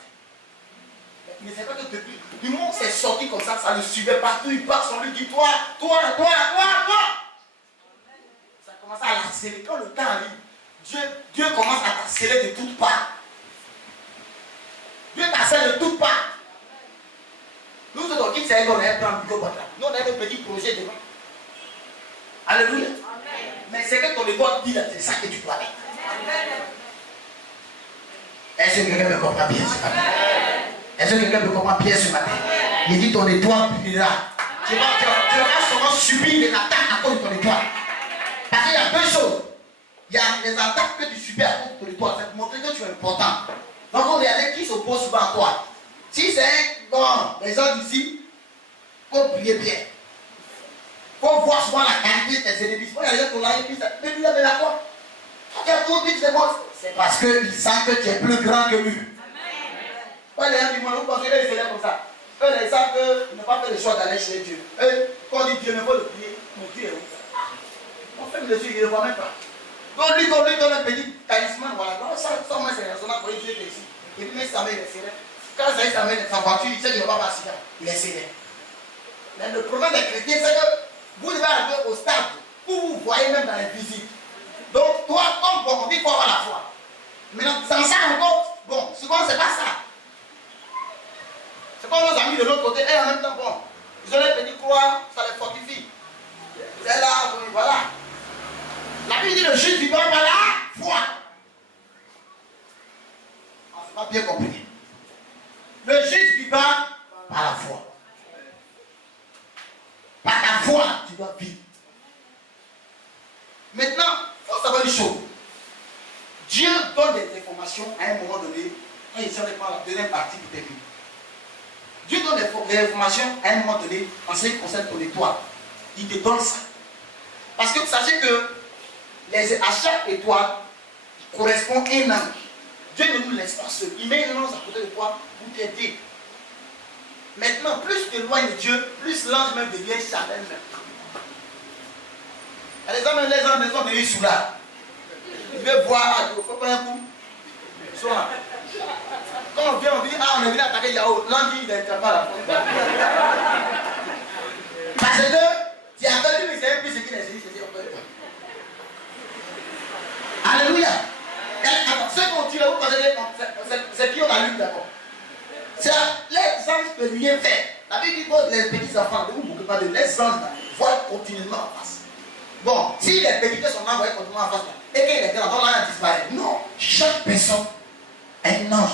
Mais c'est pas que depuis, du moment où c'est sorti comme ça le suivait partout, il part sur lui, il dit, toi. Ça commence à l'accélérer. Quand le temps arrive, Dieu commence à t'accélérer de toutes parts. Dieu t'accélère de toutes parts. Nous autres, on dit que c'est un plan de Nous, on a un petit projet devant. Alléluia. Mais c'est que ton étoile dit là, c'est ça que tu dois faire. Est-ce que quelqu'un me comprend bien ce matin? Est-ce que quelqu'un me comprend bien ce matin? Il dit ton étoile brillera. Tu vas seulement subir des attaques à cause de ton étoile. Parce qu'il y a deux choses. Il y a les attaques que tu subis à cause de ton étoile. C'est pour montrer que tu es important. Donc on regarde qui s'oppose souvent à toi. Si c'est bon, les gens d'ici, il faut prier bien. Il faut voir souvent la qualité de tes ennemis. Il faut y aller pour là et puis ça. Mais lui, il avait la quoi? C'est parce qu'il sent que tu es plus grand que lui. Quand les gens disent, vous pensez qu'ils s'élèvent comme ça. Eux, ils savent qu'ils n'ont pas fait le choix d'aller chez Dieu. Quand on dit Dieu, il faut le prier. Mon Dieu est où? On fait le dessus, il ne le voit même pas. Donc lui donne un petit talisman, voilà. Donc ça, moi, c'est raisonnable pour Dieu est ici. Et puis, même sa main, il est serré. Quand ça y s'amène sa voiture, il sait qu'il ne va pas passer là. Il est serré. Mais le problème des chrétiens, c'est que vous devez arriver au stade où vous voyez même dans les visites. Donc, toi, comme bon, on dit qu'il faut avoir la foi. Maintenant, sans ça encore, bon, souvent, c'est pas ça. C'est comme nos amis de l'autre côté, et en même temps, bon, ils ont les petits croix, ça les fortifie. Vous êtes là, voilà. La Bible dit le juste vivant par la foi. On ne s'est pas bien compris. Le juste vivant par la foi. Par la foi, tu dois vivre. Maintenant, il faut savoir une chose. Dieu donne des informations à un moment donné. Et ça dépend de la deuxième partie qui termine. Dieu donne des informations à un moment donné en ce qui concerne ton étoile. Il te donne ça. Parce que vous sachez que à chaque étoile correspond un ange. Dieu ne nous laisse pas seul. Il met un ange à côté de toi pour t'aider. Maintenant, plus tu t'éloignes de Dieu, plus l'ange même devient charnel même. Les hommes deviennent sous là. Il veut voir, il ne faut pas un coup. Soit. Quand on vient, on dit, ah, on est venu attaquer Yahoo. L'ange dit, il est capable à la fois. Parce que tu as perdu, mais c'est un peu ce qu'il a essayé, c'est on peut. Alléluia. Alors, ceux qu'on tue là, vous pensez que c'est qui on a lu d'abord. Les anges ne peuvent rien faire. La Bible dit que les petits enfants, ne vous moquez pas de les anges voient continuellement en face. Bon, si les petits sont envoyés continuellement en face, et qu'il est dans l'ange disparaît. Non, chaque personne a un ange.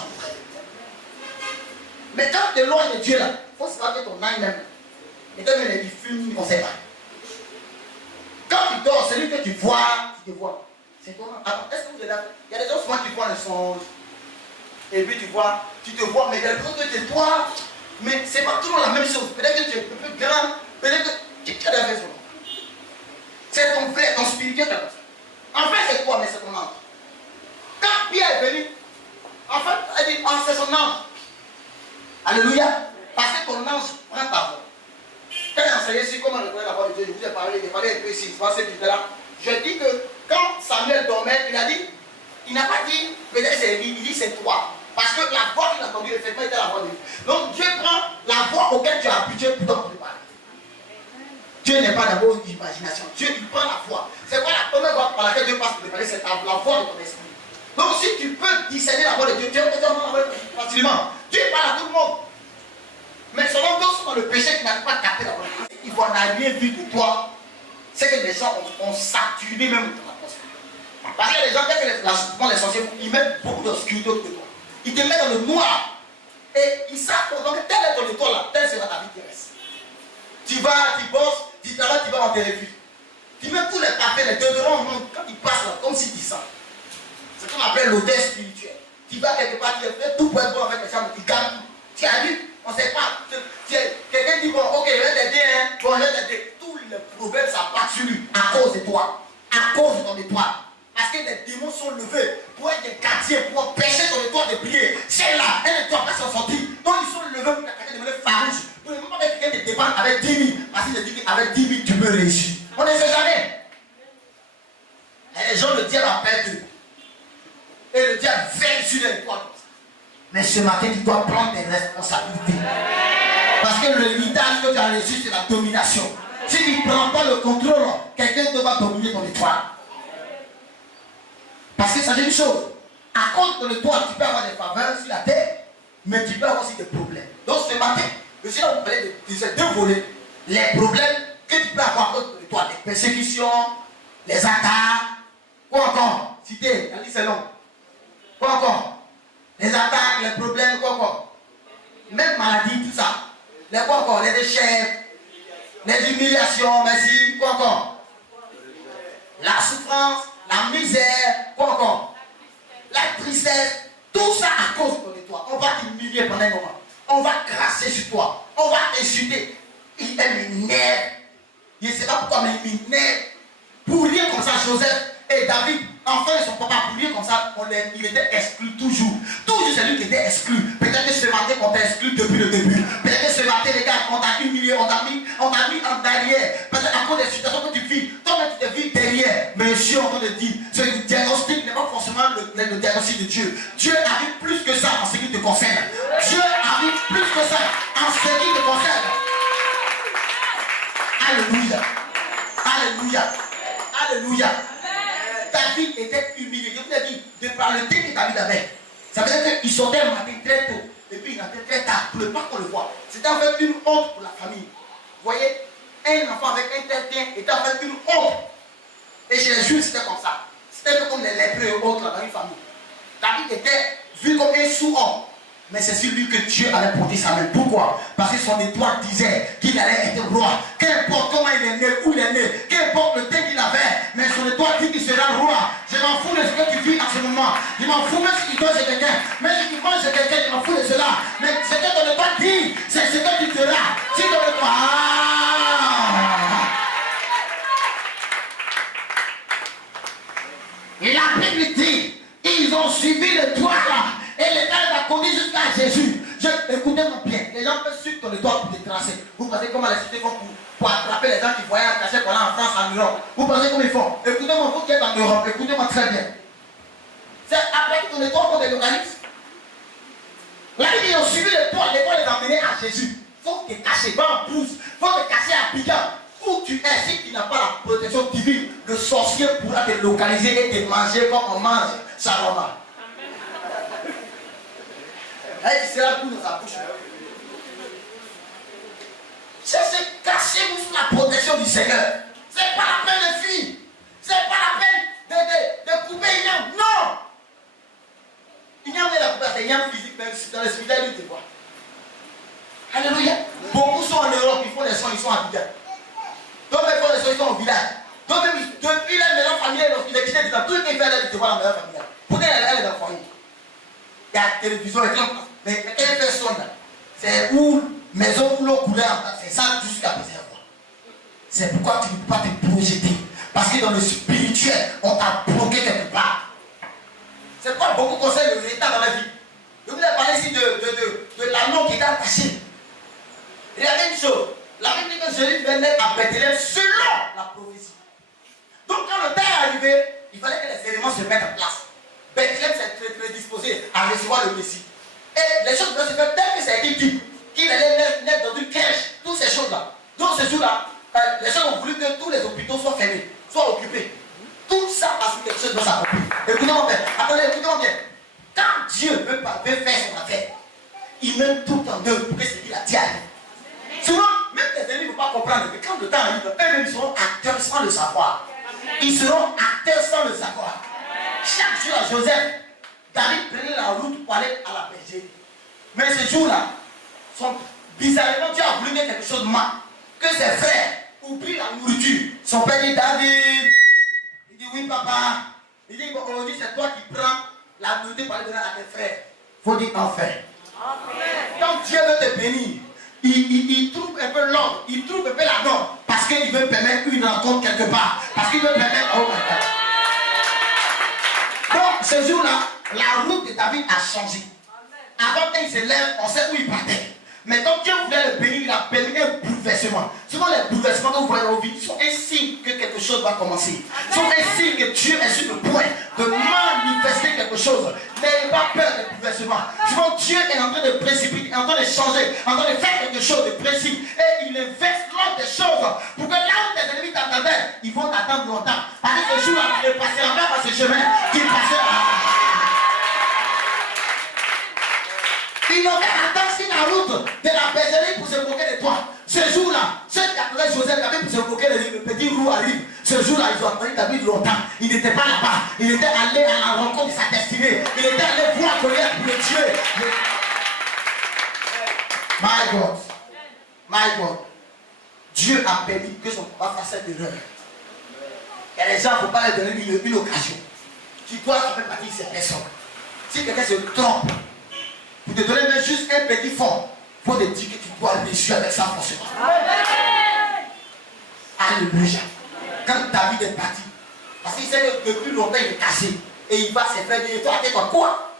Mais quand tu es loin de Dieu là, il faut savoir que ton âme même. Et quand il dit fume, on ne sait pas. Quand tu dors, celui que tu vois, tu te vois. C'est toi. Attends, est-ce que vous êtes là? Il y a des gens souvent qui voient le songe. Et puis tu vois, tu te vois, mais il y a des gens que tu toi. Mais c'est pas toujours la même chose. Peut-être que tu es un peu plus grand, peut-être que tu as des raisons. C'est ton frère, ton spirituel. En fait, c'est quoi? Mais c'est ton âme. Quand Pierre est venu, en fait, elle dit, c'est son âme. Alléluia. Parce que ton ange prend ta voix. Quand j'ai enseigné sur comment reconnaître la voix de Dieu, je vous ai parlé un peu ici, vois ce que là. Je dis que quand Samuel dormait, il a dit, il n'a pas dit, peut-être c'est lui, il dit c'est toi. Parce que la voix qu'il a entendue, effectivement, était la voix de Dieu. Donc Dieu prend la voix auquel tu as habitué pour t'en préparer. Dieu n'est pas d'abord une imagination. Dieu, il prend la voix. C'est quoi la première voix par laquelle Dieu passe pour préparer? C'est la voix de ton esprit. Donc si tu peux discerner la voix de Dieu, Dieu peut t'entendre facilement. Dieu parle à tout le monde. Mais selon d'autres sont dans le péché qui n'arrivent pas à capter la voix de Dieu. Ils vont rien vu de toi. C'est que les gens ont saturé même ton atmosphère. Parce que les gens, quand les sorciers, ils mettent beaucoup d'obscurité autour de toi. Ils te mettent dans le noir. Et ils savent que tel est ton étoile là, telle sera ta vie terrestre. Tu vas, tu bosses, tu travailles, tu vas en thérapie. Tu mets tous les parfaits, les déodorants au monde, quand ils passent là, comme si tu sens. C'est ce qu'on appelle l'odeur spirituelle. Tu vas quelque part, tu fais tout pour être bon avec les gens, tu gagnes tout. Tu as vu, on ne sait pas. Quelqu'un dit, bon, ok, je vais t'aider, hein. Bon, je vais t'aider. Tous les problèmes, ça part sur lui, à cause de toi. À cause de ton étoile. Parce que les démons sont levés pour être des quartiers, pour empêcher ton étoile de briller. Celle-là, elle ne doit pas s'en sortir. Donc ils sont levés pour que quelqu'un devienne farouche. Pour ne pas que quelqu'un te dépende avec 10 000. Parce qu'il te dit qu'avec 10 000, tu peux réussir. On ne sait jamais. Et les gens, le diable a perdu. Et le diable veille sur les étoiles. Mais ce matin, tu dois prendre tes responsabilités. Parce que le leadership que tu as reçu, c'est la domination. Si tu ne prends pas le contrôle, quelqu'un te va dominer ton étoile. Parce que ça c'est une chose. À cause de l'étoile, tu peux avoir des faveurs sur la terre, mais tu peux avoir aussi des problèmes. Donc ce matin, je suis là pour parler de ces deux volets. Les problèmes que tu peux avoir à cause de l'étoile, les persécutions, les attaques, quoi encore? Citez, la liste est longue. Quoi encore? Les attaques, les problèmes, quoi encore? Même maladie, tout ça. Les quoi encore? Les échecs, les humiliations, merci, quoi encore? La souffrance, la misère, quoi encore? La tristesse, tout ça à cause de toi. On va t'humilier pendant un moment. On va crasser sur toi. On va t'insulter. Il m'énerve. Je ne sais pas pourquoi, mais il m'énerve. Pour rien comme ça, Joseph et David, enfin ils sont pas pour rien comme ça, il était exclu toujours. Toujours c'est lui qui était exclu. Peut-être que ce matin on t'a exclu depuis le début. Peut-être que ce matin les gars, on t'a humilié, on t'a mis en derrière. Peut-être à cause des situations que tu vis, toi-même tu te vis derrière. Mais je suis en train de dire, ce diagnostic n'est pas forcément le diagnostic de Dieu. Dieu arrive plus que ça en ce qui te concerne. Dieu arrive plus que ça en ce qui te concerne. Alléluia. Alléluia. Alléluia. David était humilié. Je vous ai dit, de par le temps que David avait, ça veut dire qu'il sortait le matin très tôt. Et puis il rentrait très tard pour ne pas qu'on le voit. C'était en fait une honte pour la famille. Vous voyez, un enfant avec un tel bien était en fait une honte. Et chez les Juifs, c'était comme ça. C'était un peu comme les lépreux et autres là, dans une famille. David était vu comme un sous-homme. Mais c'est sur lui que Dieu allait porter sa main. Pourquoi? Parce que son étoile disait qu'il allait être roi. Qu'importe comment il est né, où il est né, qu'importe le temps qu'il avait, mais son étoile dit qu'il sera roi. Je m'en fous de ce que tu vis en ce moment. Je m'en fous même si tu dois chez quelqu'un. Même si tu manges chez quelqu'un, je m'en fous de cela. Mais ce que ton étoile dit, c'est ce que tu seras. Si ton étoile... Et la Bible dit, ils ont suivi l'étoile là. Et l'état va conduire jusqu'à Jésus. Écoutez-moi bien. Les gens peuvent suivre ton comment les cités font pour attraper les gens qui voyaient en cachet pendant en France, en Europe. Vous pensez comment ils font? Écoutez-moi, vous qui êtes en Europe, écoutez-moi très bien. C'est après que ton étoile qu'on délocalise. La Bible, ils ont suivi l'étoile les a menés à Jésus. Il faut te cacher, va en pouce, il faut te cacher à Piquant. Où tu es, si tu n'as pas la protection divine, le sorcier pourra te localiser et te manger comme on mange shawarma. Et tu seras tout dans sa bouche. Cherchez, cachez-vous sous la protection du Seigneur. C'est pas la peine de fuir. C'est pas la peine de couper une jambe. Non! Une jambe est la couper, c'est une jambe physique, même dans le spirituel, il te voit. Alléluia. Beaucoup sont en Europe, ils font des soins, ils sont en village. D'autres font des soins, ils sont au village. D'autres, depuis la maison familiale, lorsqu'il est quitté, tout ce qu'il fait là, il te voit la maison familiale. Pourtant, elle est dans le foyer. Il y a la télévision, mais quelle personne là? C'est où maison où l'eau coulait en bas. C'est ça jusqu'à présent. C'est pourquoi tu ne peux pas te projeter. Parce que dans le spirituel, on t'a bloqué quelque part. C'est quoi beaucoup conseillent le résultat dans la vie? Je vous ai parlé ici de l'anneau qui est attaché. Il y avait une chose. La Bible dit que Jésus devait naître à Bethléem selon la prophétie. Donc quand le temps est arrivé, il fallait que les éléments se mettent en place. Bethléem s'est prédisposé à recevoir le Messie. Et les choses devaient se faire tel que ça a été dit. Qu'il allait naître dans une crèche. Toutes ces choses-là. Donc ce jour-là, les gens ont voulu que tous les hôpitaux soient fermés, soient occupés. Tout ça parce que quelque chose doit s'accomplir. Écoutez-moi bien. Attendez, écoutez-moi bien. Quand Dieu veut faire son affaire, il met tout en deux pour que ce qu'il a dit arrive. Souvent, même tes ennemis ne vont pas comprendre que quand le temps arrive, eux-mêmes ils seront acteurs sans le savoir. Ils seront acteurs sans le savoir. Chaque jour à Joseph, David prenait la route pour aller à la bergerie. Mais ce jour-là, bizarrement, Dieu a voulu mettre quelque chose de mal. Que ses frères oublient la nourriture. Son père dit David. Il dit oui papa. Il dit bon, aujourd'hui c'est toi qui prends la nourriture pour aller donner à tes frères. Il faut dire enfin. Quand Dieu veut te bénir, il trouve un peu l'ordre, il trouve un peu la norme. Parce qu'il veut permettre une rencontre quelque part. Parce qu'il veut permettre. Oh my God. Donc ce jour-là, la route de David a changé. Avant qu'il se lève, on sait où il partait. Mais quand Dieu voulait le bénir, il a permis un bouleversement. Souvent les bouleversements que vous voyez dans vos vies sont un signe que quelque chose va commencer. Sont un signe que Dieu est sur le point de manifester quelque chose. N'ayez pas peur des bouleversements. Souvent Dieu est en train de précipiter, en train de changer, en train de faire quelque chose de précis. Et il inverse l'ordre des choses. Pour que là où tes ennemis t'attendaient, ils vont t'attendre longtemps. Parce que ce jour-là, tu ne passeras pas par ce chemin. Tu passeras. Ils n'ont qu'à attendre sur la route de la bergerie pour se moquer de toi. Ce jour-là, ceux qui appelaient Joseph David pour se moquer de lui, le petit roux arrive. Ce jour-là, ils ont attendu David longtemps. Il n'était pas là-bas. Il était allé à la rencontre de sa destinée. Il était allé voir Goliath pour le tuer. My God. My God. Dieu a permis que son papa fasse cette erreur. Et les gens, il ne faut pas leur donner une occasion. Tu dois faire partie de ces personnes. Si quelqu'un se trompe, pour te donner même juste un petit fond, il faut te dire que tu dois réussir avec ça forcément. Alléluia. Quand David est parti, parce qu'il sait que depuis longtemps il est cassé, et il va se faire dire, toi, attends quoi?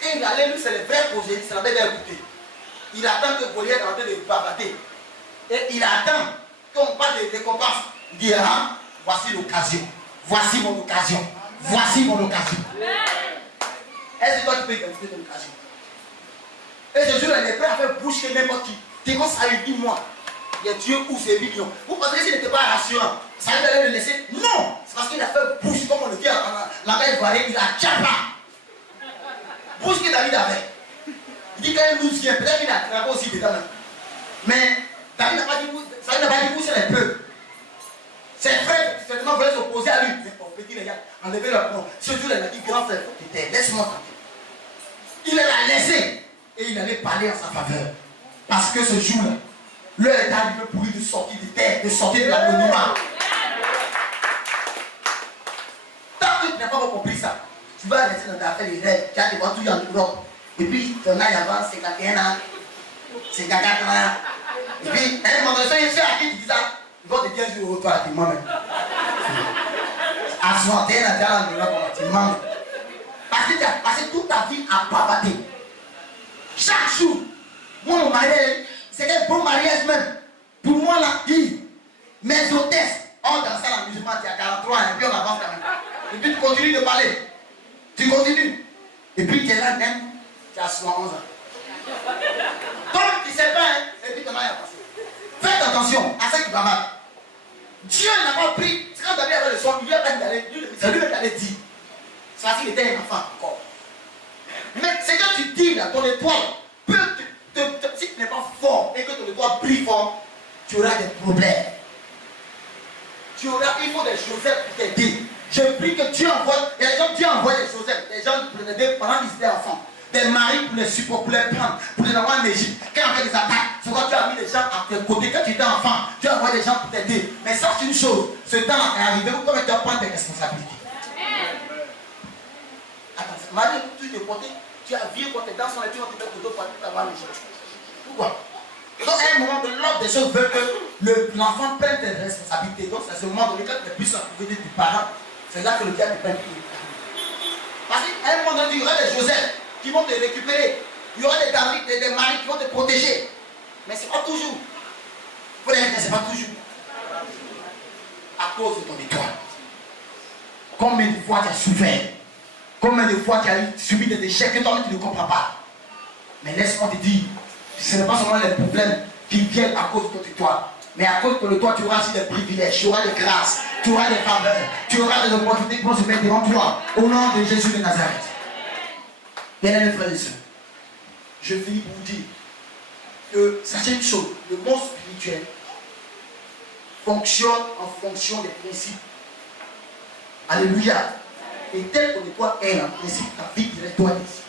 Quand il allait, lui, c'est le vrai projet, c'est la même écouter. Il attend que Goliath est en train de bavarder. Et il attend qu'on parle de récompense. Il dit, ah, voici l'occasion. Voici mon occasion. Voici mon occasion. Est-ce que toi tu peux identifier ton occasion? Et ce jour-là, il est prêt à faire bouche que n'importe qui. Tu commences à lui dire, moi, il y a Dieu ou c'est millions. Vous pensez que s'il n'était pas rassurant, ça allait le laisser? Non! C'est parce qu'il a fait bouche, comme on le dit en langage ivoirien, il a tchapa. Bouche que David avait. Il dit quand nous vient, peut-être qu'il a travaillé aussi dedans. Mais David n'a pas dit où, ça n'a pas dit où c'est les peuples. Ses frères, certainement, voulaient s'opposer à lui. Mais on peut dire, les gars, enlevez leur nom. Ce jour-là, il a dit, grand frère, laisse-moi tranquille. Il l'a laissé. Et il allait parler en sa faveur. Parce que ce jour-là, l'heure est arrivée pour lui de sortir de terre, de sortir de l'anonymat. Tant que tu n'as pas compris ça, tu vas rester dans ta affaire de rêve. Tu as des voitures en Europe. Et puis, ton âge avance, 51 ans, 54 ans. Et puis, un moment donné, ceux à qui tu dis ça, ils vont te dire un jour, toi, tu moi-même. À 61 ans, tu as tu m'en. Parce que tu as passé toute ta vie à bavarder. Chaque jour, moi, mon mariage, c'est un bon mariage même. dit, mes hôtesses ont dansé à l'amusement, tu as 43 ans, et puis on avance quand même. Et puis tu continues de parler. Tu continues. Et puis tu es là même, tu as 71 ans. Donc tu ne sais pas, hein, et puis ton âge a passé. Faites attention à ce qui va mal. Dieu n'a pas pris, c'est quand David avait le soin, il lui a pas dit d'aller, c'est lui qui allait dire. C'est parce qu'il était un enfant encore. Mais c'est quand tu dis là, ton étoile peut si tu n'es pas fort et que ton étoile brille fort, tu auras des problèmes. Il faut des Joseph pour t'aider. Je prie que Dieu envoie, il y a des gens, Dieu envoie des Joseph, des gens pour les aider pendant qu'ils étaient enfants. Des maris pour les supporter, pour les prendre, pour les envoyer en Égypte. Quand on fait des attaques, c'est quand tu as mis des gens à tes côtés. Quand tu étais enfant, tu as envoyé des gens pour t'aider. Mais sache une chose, ce temps est arrivé, vous pouvez te prendre tes responsabilités. Attends, Marie, tu te portes, tu as vu quand tu es dans son étude, tu te mets pour toi, tu vas le jeter. Pourquoi? Donc, à un moment, l'ordre des choses veut que l'enfant prenne des responsabilités. Donc, c'est à ce moment donné, quand tu es plus en priorité du parent, c'est là que le diable prend tout. Parce qu'à un moment donné, il y aura des Joseph qui vont te récupérer. Il y aura des David, des maris qui vont te protéger. Mais ce n'est pas toujours. Il faut dire que ce n'est pas toujours. À cause de ton étoile. Combien de fois tu as souffert? Combien de fois tu as subi des échecs que toi tu ne comprends pas? Mais laisse-moi te dire, ce n'est pas seulement les problèmes qui viennent à cause de ton étoile. Mais à cause de toi, tu auras aussi des privilèges, tu auras des grâces, tu auras des faveurs, tu auras des opportunités qui vont se mettre devant toi. Au nom de Jésus de Nazareth. Bien-aimés frères et sœurs, je finis pour vous dire que sachez une chose, le monde spirituel fonctionne en fonction des principes. Alléluia. Et tel que toi est en principe, ta vie doit être ici.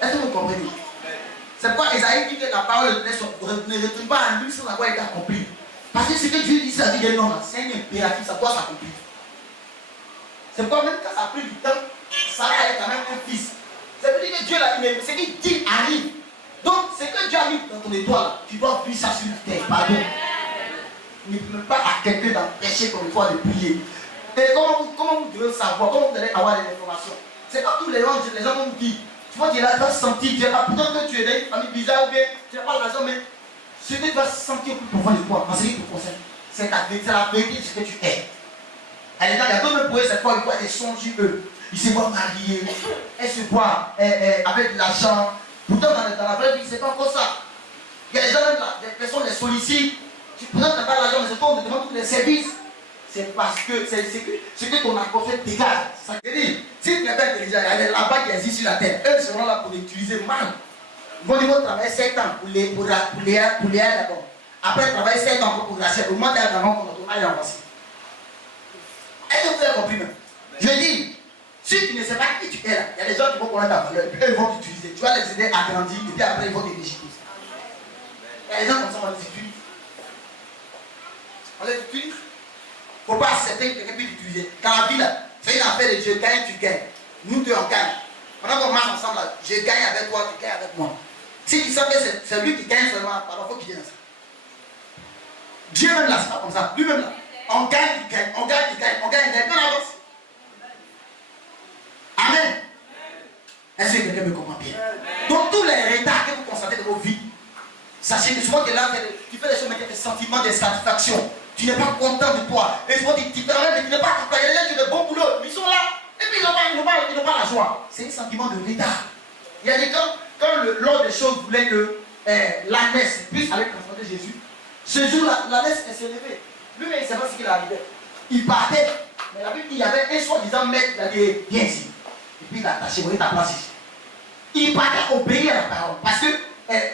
Est-ce que vous comprenez? C'est pourquoi Esaïe dit que la parole ne retourne pas à lui sans avoir été accomplie. Parce que ce que Dieu dit, ça dit que non, c'est un impératif, ça doit s'accomplir. C'est pourquoi même quand ça a pris du temps, Sarah est quand même un fils. Ça veut dire que Dieu l'a dit, ce qu'il dit arrive. Donc, ce que Dieu a mis dans ton étoile, tu dois appuyer ça sur la terre. Pardon. Ne peux pas à quelqu'un d'empêcher ton étoile de prier. Et comment vous devez savoir, comment vous devez avoir des informations? C'est pas tous les gens vont vous dire. Tu vois, tu vas sentir, tu vas peut-être que tu es dans une famille bizarre ou bien tu n'as pas la raison, mais ce que tu vas sentir plus profond de toi, parce qu'il te concerne, c'est la vérité de ce que tu es. Il y a d'autres pour eux, cette fois, ils voient des songes sur eux. Ils se voient mariés, elles se voient avec de l'argent. Pourtant, dans la vraie vie, c'est pas encore ça. Il y a des gens, des personnes les sollicitent. Tu présentes pas l'argent, mais c'est toi, on te demande tous les services. C'est parce que c'est ce que ton apporteur dégage. Ça veut dire, si tu n'es pas intelligent, il y a des là-bas qui existent sur la terre. Eux seront là pour l'utiliser mal. Ils vont travailler 7 ans pour les d'abord. Après, travailler 7 ans pour rachèter. Au moins, d'avant, on a avancé. Est-ce que vous avez compris même? Je dis, si tu ne sais pas qui tu es là, il y a des gens qui vont connaître ta valeur, et puis eux vont t'utiliser. Tu vas les aider à grandir, et puis après, ils vont te légitimer. Il y a des gens comme ça, on les utilise. On les utilise. Il ne faut pas accepter que quelqu'un puisse t'utiliser. Dans la vie, là, c'est une affaire de Dieu, gagne, tu gagnes. Nous deux, on gagne. Pendant qu'on marche ensemble, là, je gagne avec toi, tu gagnes avec moi. Si tu sens que c'est lui qui gagne seulement, alors il faut qu'il vienne à ça. Dieu même là, c'est pas comme ça. Lui-même là, on gagne, il gagne, on gagne, il gagne, on gagne, il gagne. On avance. Amen. Est-ce que quelqu'un me comprend bien? Donc tous les retards que vous constatez dans vos vies, sachez que souvent que là, tu fais des choses, mais tu as des sentiments de satisfaction. Tu n'es pas content de toi. Et souvent tu travailles, mais tu n'es pas content. Il y a des gens qui ont de bons boulots, mais ils sont là. Et puis ils n'ont pas la joie. C'est un sentiment de retard. Il y a des gens, quand l'ordre des choses voulait que l'ânesse puisse aller confronter Jésus, ce jour-là, l'ânesse s'est levée. Lui-même, il ne savait pas ce qu'il arrivait. Il partait. Mais la Bible dit qu'il y avait un soi-disant maître, il a dit, viens ici. Et puis il a attaché, vous voyez ta place ici. Il partait obéir à la parole. Parce que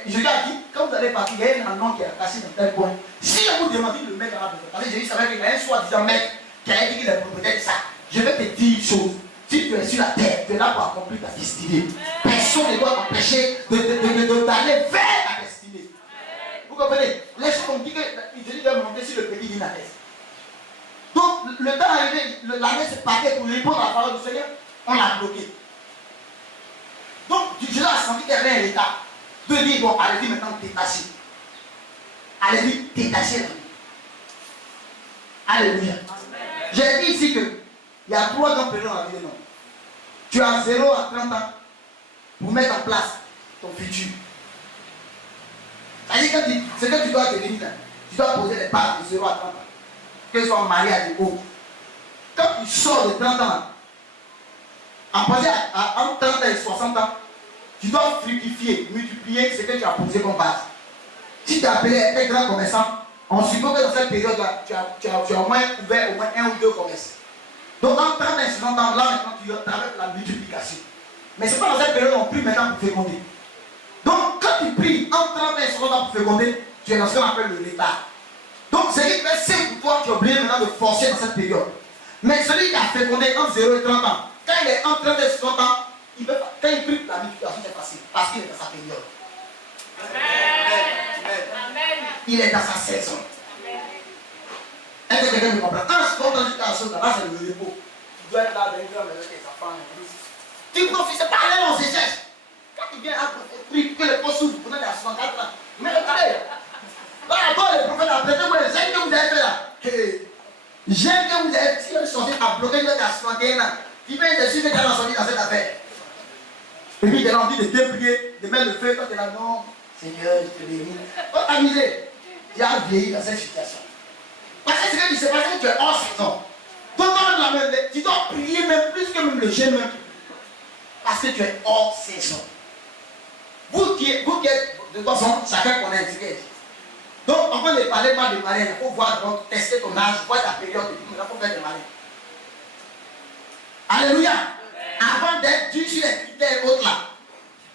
Jésus a dit, quand vous allez partir, il y a un nom qui est attaché dans tel coin. Si on vous demande le maître en a besoin, parce que Jésus savait qu'il y a un soi-disant maître qui a dit qu'il est propriétaire de ça. Je vais te dire une chose. Si tu es sur la terre, tu es là pour accomplir ta destinée. Personne ne doit t'empêcher d'aller vers ta destinée. Vous comprenez? Laisse-moi dire que Jésus doit monter sur le petit d'Inadès. Donc, le temps arrivé, l'année se partait pour répondre à la parole du Seigneur, on l'a bloqué. Donc, Jésus a senti qu'il y avait un état de dire, bon, allez-y maintenant détacher. Allez-y détacher. Alléluia. J'ai dit ici que il y a 3 grands périodes dans la vie de l'homme. Tu as 0 à 30 ans pour mettre en place ton futur. C'est-à-dire que ce que tu dois devenir là, tu dois poser les bases de 0 à 30 ans. Que tu sois marié à des autres. Quand tu sors de 30 ans, en passant entre 30 ans et 60 ans, tu dois fructifier, multiplier ce que tu as posé comme base. Si tu es appelé un grand commerçant, on suppose que dans cette période-là, tu as au moins ouvert au moins 1 ou 2 commerces. Donc en 30 et 60 ans, là maintenant tu travailles la multiplication. Mais ce n'est pas dans cette période non plus maintenant pour féconder. Donc quand tu pries entre 30 et 60 ans pour féconder, tu es dans ce qu'on appelle le retard. Donc c'est qui fait simple pour toi, tu es obligé maintenant de forcer dans cette période. Mais celui qui a fécondé entre 0 et 30 ans, quand il est entre 30 et 60 ans, quand il prie la multiplication, c'est facile. Parce qu'il est dans sa période. Amen. Il est dans sa saison. Est-ce que quelqu'un me comprend? Quand je comprends la chose là-bas, c'est le repos. Tu dois être là, avec tes enfants. Tu profites, c'est pas aller dans ses gestes. Quand tu viens à prier, que les portes s'ouvrent, vous êtes à 64 ans. Mais regardez, là, encore le prophète a prêté, j'aime que vous avez fait là. J'aime que vous avez, si vous êtes censé à bloquer, vous êtes à 61 ans. Tu viens de suivre que tu as sorti dans cette affaire. Et puis, tu as envie de déplier, de mettre le feu, quand tu es là, non, Seigneur, je te bénis. Faut t'amuser. Tu as vieilli dans cette situation. Parce que ce que tu sais, parce que tu es hors saison. Donc, tu dois prier même plus que même le jeune même. Parce que tu es hors saison. Vous qui êtes, de toute façon, chacun connaît ce qu'il dit. Donc, on peut ne parler pas de mariage. Il faut voir, donc, tester ton âge, voir ta période, et puis il faut faire des mariages. Alléluia. Avant d'être dû sur les critères autres là,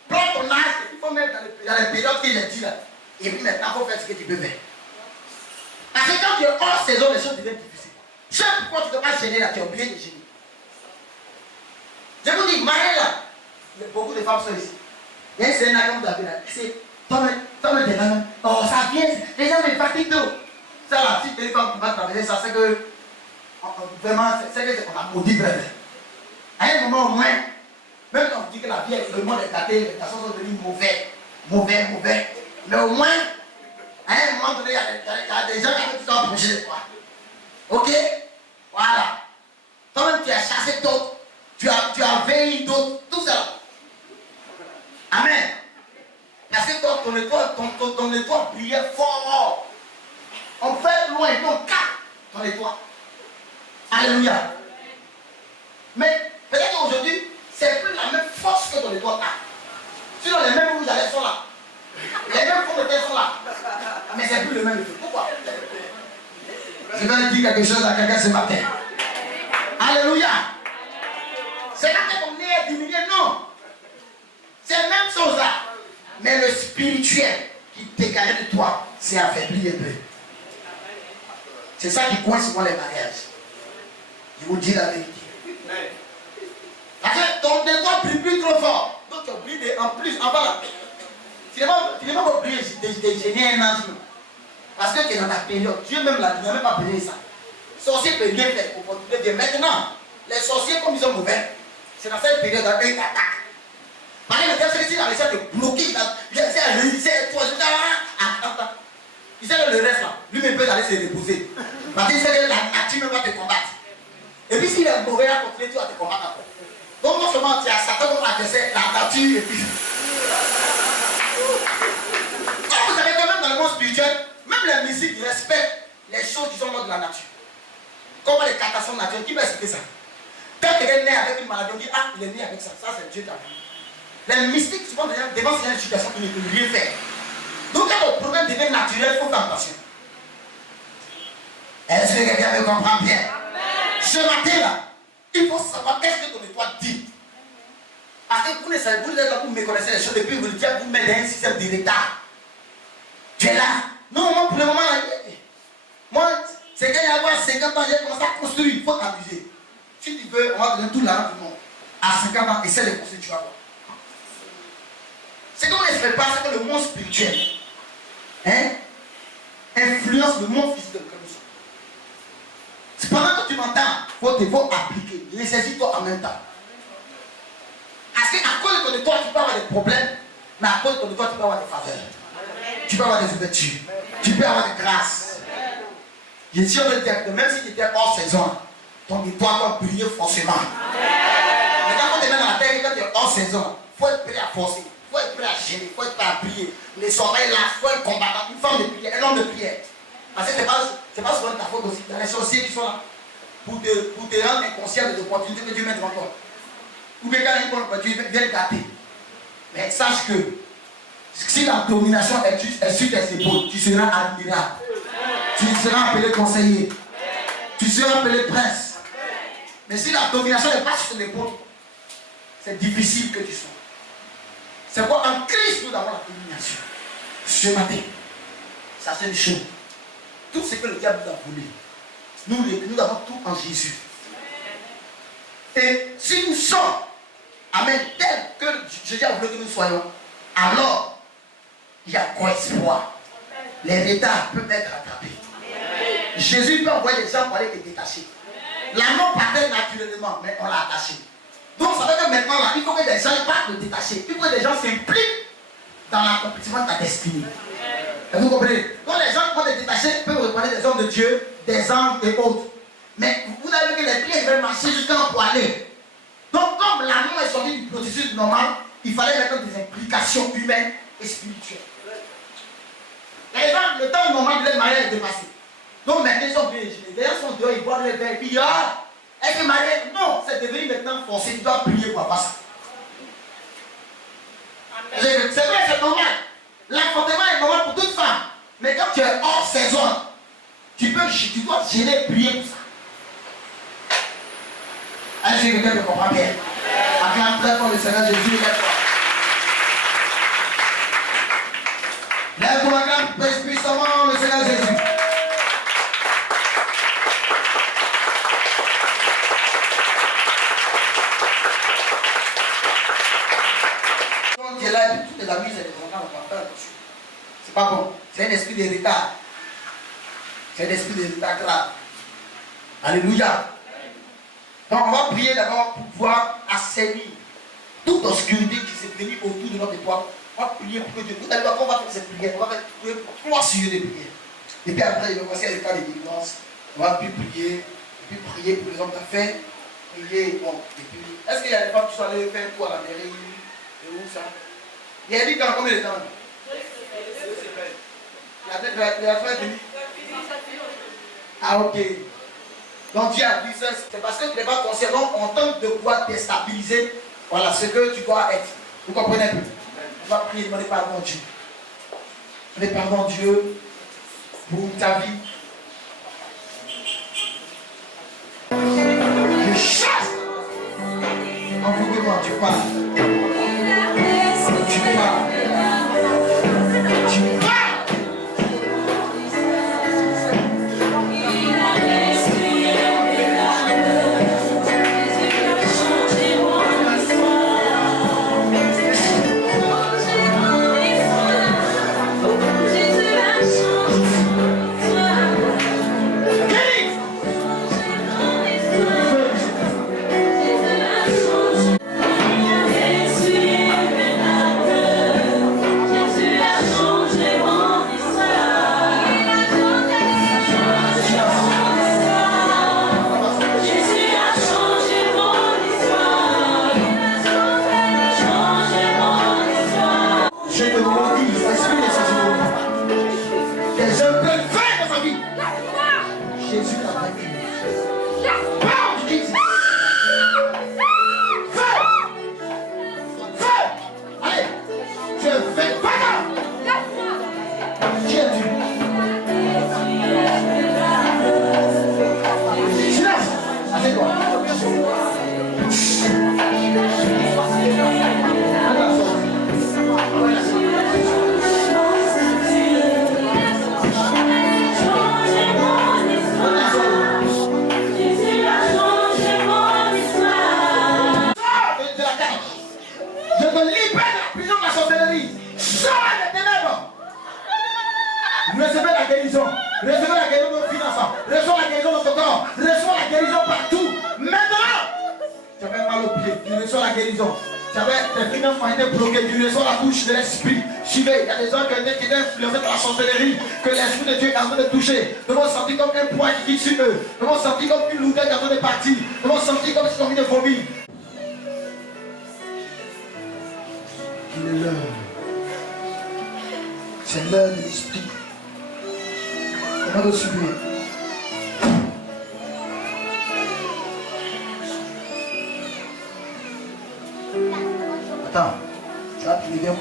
prends ton âge et il faut mettre dans les périodes que j'ai dit là. Et puis maintenant, il faut faire ce que tu peux faire. Parce que quand tu es hors saison, les choses deviennent difficiles. Je sais pourquoi tu ne dois pas gêner là, tu es obligé de gêner. Je vous dis, marié là, beaucoup de femmes sont ici. Il y a un sénat comme vous avez là, c'est toi-même t'es là même. Oh, ça vient, les gens me fatiguent tout. Ça là, si les femmes qui vont travailler, ça c'est que, vraiment, c'est que on a maudit vraiment. À un moment au moins, même quand on dit que la vie, le monde est gâté, les garçons sont devenus mauvais. Mais au moins, à un moment donné, il y a des gens qui sont approchés de toi. Ok? Voilà. Toi-même, tu as chassé d'autres. Tu as veillé d'autres. Tout ça. Amen. Parce que toi, ton étoile brillait fort. On fait loin, donc cap ton étoile. Alléluia. Mais peut-être qu'aujourd'hui, c'est plus la même force que ton étoile a. Sinon, les mêmes rouges à lèvres sont là. Les mêmes fonds de terre sont là. Mais c'est plus le même effet. Pourquoi? Je vais dire quelque chose à quelqu'un ce matin. Alléluia. C'est pas que ton nez est diminué, non. C'est la même chose là. Mais le spirituel qui dégage de toi, c'est affaibli un peu. C'est ça qui coince souvent les mariages. Je vous dis la vérité. Parce que ton étoile brille plus trop fort. Donc tu as brillé en plus en bas là. Tu n'es pas obligé de gêner un ange. Parce que tu es dans ta période. Dieu même là, il n'a même pas brillé ça. Sorcier peut bien faire pour bien. Maintenant, les sorciers comme ils sont mauvais, c'est dans cette période là qu'ils t'attaquent. Parce que le gars, c'est qu'il a réussi à te bloquer, il a réussi à réussir, toi, il sait que le reste là, lui-même peut aller se reposer. Parce qu'il sait que la nature va te combattre. Et puis s'il est mauvais à continuer, tu vas te combattre après. Donc non seulement tu as Satan comme adversaire, la nature et puis. Quand vous avez quand même dans le monde spirituel, même la musique respecte les choses qui sont de la nature. Comme les catastrophes naturelles, qui va expliquer ça? Quand quelqu'un est né avec une maladie, on dit ah, il est né avec ça, ça c'est Dieu qui a vu. Les mystiques, souvent, devant cette situation, ils ne peuvent rien faire. Donc, quand le problème devient naturel, il faut faire attention. Est-ce que quelqu'un me comprend bien? Ce matin-là, il faut savoir qu'est-ce que ton étoile dit. Parce que vous ne savez, vous êtes là pour me connaître les choses, et puis vous dites, vous mettez un système de retard. Tu es là. Non, moi, pour le moment, là, moi, c'est quand il y a 50 ans, j'ai commencé à construire. Il faut t'abuser. Si tu veux, on va donner tout l'argent du monde. À 50 ans, essaie de construire, tu vas voir. Ce qu'on ne fait pas, c'est que le monde spirituel influence le monde physique de nous sommes. C'est pendant que tu m'entends, il faut appliquer. Ressaisis-toi en même temps. Parce qu'à cause de ton étoile, tu peux avoir des problèmes, mais à cause de ton étoile, tu peux avoir des faveurs. Tu peux avoir des ouvertures. Tu peux avoir des grâces. Je suis en train de dire que même si tu étais hors saison, ton étoile va briller forcément. Mais quand tu es dans la terre, quand tu es hors saison, il faut être prêt à forcer. Il faut être prêt à gêner, il faut être prêt à prier. Les oreilles là, il faut être combattant, une femme de prière, un homme de prière. Parce que c'est pas souvent de ta faute aussi. Il y a les sorciers qui sont là pour te rendre inconscient de l'opportunité que Dieu met devant toi. Ou bien quand il y a une bonne opportunité, viens gâter. Mais sache que si la domination est sur tes épaules, tu seras admirable. Tu seras appelé conseiller. Tu seras appelé prince. Mais si la domination n'est pas sur tes épaules, c'est difficile que tu sois. C'est quoi en Christ nous avons la domination. Ce matin, ça c'est une chose. Tout ce que le diable nous a volé, nous avons tout en Jésus. Et si nous sommes, amen, tels que Jésus a voulu que nous soyons, alors il y a quoi espoir. Les retards peuvent être rattrapés. Jésus peut envoyer des gens pour aller te détacher. L'amour partait naturellement, mais on l'a attaché. Donc ça veut dire que maintenant là, il faut que des gens partent de détacher. Il faut que des gens s'impliquent dans l'accomplissement de ta destinée. Vous comprenez? Donc les gens qui vont te détacher peuvent reconnaître des hommes de Dieu, des anges et autres. Mais vous avez vu que les pieds veulent marcher jusqu'à pour aller. Donc comme l'amour est sorti du processus normal, il fallait mettre des implications humaines et spirituelles. Les gens, le temps normal de leur mariage est dépassé. Donc maintenant ils sont bien gênés. Les gens sont dehors, ils boivent les verres, ils disent ah, est-ce que mariage? Non, c'est devenu maintenant forcé, tu dois prier pour avoir ça. C'est vrai, c'est normal. L'enfantement est normal pour toute femme. Mais quand tu es hors saison, tu dois gêner, prier pour ça. Est-ce que quelqu'un me comprend bien? Acclame très fort le Seigneur Jésus, lève-toi. Lève-toi, acclame très puissamment le Seigneur Jésus. Quand tu es là et puis toutes tes amis, c'est des enfants, on va faire attention. C'est pas bon. C'est un esprit de retard. C'est un esprit de retard grave. Alléluia. Donc on va prier d'abord pour pouvoir assainir toute obscurité qui s'est venue autour de notre étoile. On va prier pour que Dieu. Vous allez voir qu'on va faire cette prière. On va faire 3 sujets de prière. Et puis après, il va passer à l'état de délivrance. On va puis prier. Et puis prier pour les hommes d'affaires. Prier. Bon. Et puis, est-ce qu'il y a des femmes qui sont allées faire tout à la mairie? Et où ça? Il y a dit quand combien de temps? La fin de nuit. Ah ok. Donc Dieu a dit ça, c'est parce que tu n'es pas conscient. Donc on tente de pouvoir déstabiliser, voilà, ce que tu dois être. Vous comprenez un peu? On va prier, demander pardon Dieu. Demander pardon Dieu pour ta vie. Je chasse. En vous demandant, tu parles. Tu parles. Tu parles. On va subir. Attends, tu vas prier bien.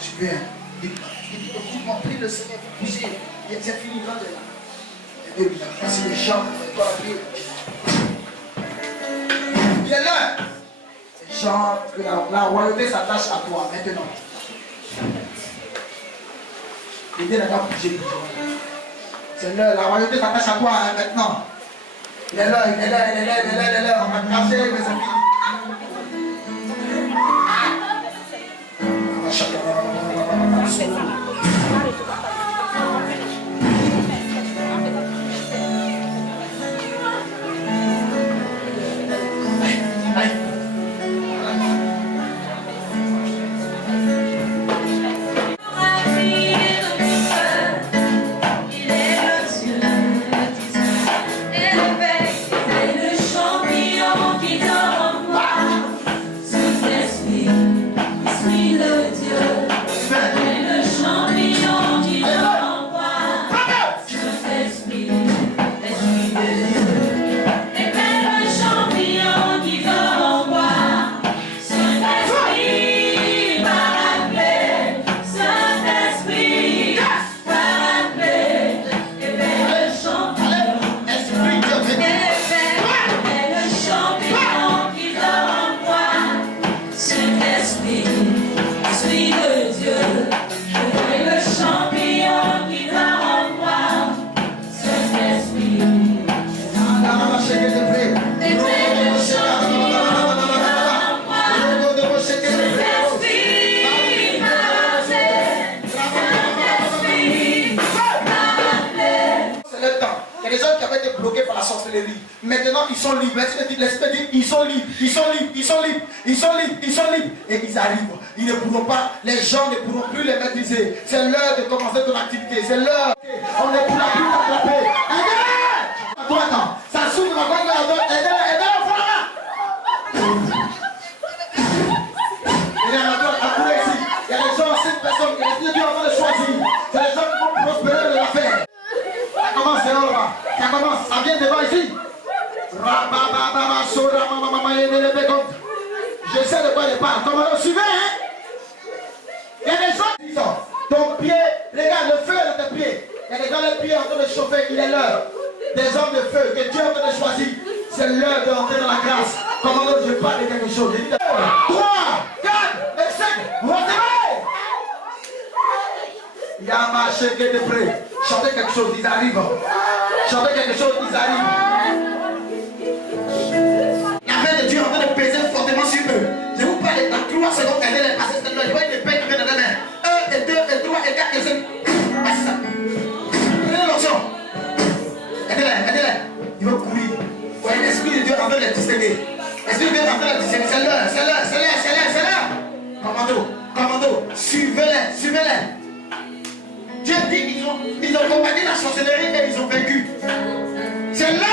Subir. Écoute-moi, prie le Seigneur, vous bougez. C'est fini, quand là. Et bien, c'est les gens, toi la prière. Il est là. C'est gens que la royauté s'attache à toi maintenant. L'idée n'a pas bougé. C'est l'heure, la royauté s'attache à toi maintenant. Il est là, il est là, il est là, il est là, il est là. On va casser mes amis. Maintenant ils sont libres. L'esprit dit ils sont libres, ils sont libres, ils sont libres, ils sont libres, ils sont libres. Et ils arrivent. Ils ne pourront pas, les gens ne pourront plus les maîtriser. C'est l'heure de commencer ton activité. C'est l'heure. On ne pourra plus t'attraper. Attends, attends. Ça s'ouvre encore la donne. Aidez-la, voilà. Il y a ici. Il y a des gens, 5 personnes, il y a des gens avant de choisir. C'est les gens qui vont prospérer de l'affaire. Ça commence dehors là. Ça commence, ça vient devant ici. Je sais de quoi il parle. Comment on suivait, hein? Il y a des gens qui disent ton pied, regarde le feu dans tes pieds. Il y a des gens, les pieds en train de chauffer, il est l'heure. Des hommes de feu que Dieu est en train de choisir. C'est l'heure d'entrer dans la grâce. Comment je parle de quelque chose. 3, 4 et 5. Retirez. Il y a un marché qui est prêt. Chantez quelque chose, ils arrivent. Chantez quelque chose, ils arrivent. La main de Dieu est en train de peser fortement sur eux. Je vous parle dans 3 secondes, elle est passée cette loi. Je vois une épée qui vient dans la main. 1 et 2 et 3 et 4 et 5. Passez ça. Prenez l'option. Aidez-les, aidez-les. Ils vont courir. Vous voyez l'esprit de Dieu en train de les distinguer. L'esprit de Dieu est en train de les distinguer. C'est l'heure, c'est l'heure, c'est l'heure, c'est l'heure, c'est l'heure. Commando, commando, suivez-les, suivez-les. Dieu dit qu'ils ont combattu la sorcellerie et ils ont vaincu. C'est l'heure.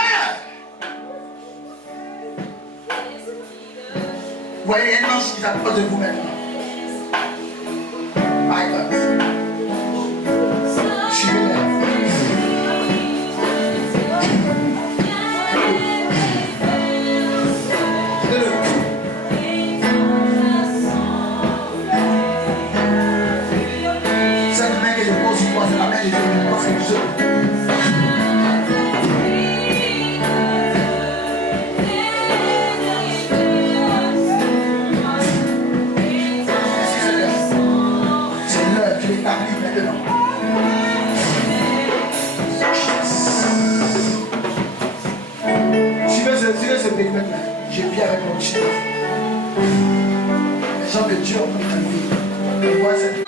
Vous voyez, il y a un ange qui s'approche de vous maintenant. My God. Suivez-les. Cette main que je pose sur toi, c'est la main de Dieu. C'est du jeu. Suivez ce périmètre-là. Je vis avec mon Dieu. Les gens de Dieu ont pris ta vie. Et moi, c'est l'heure.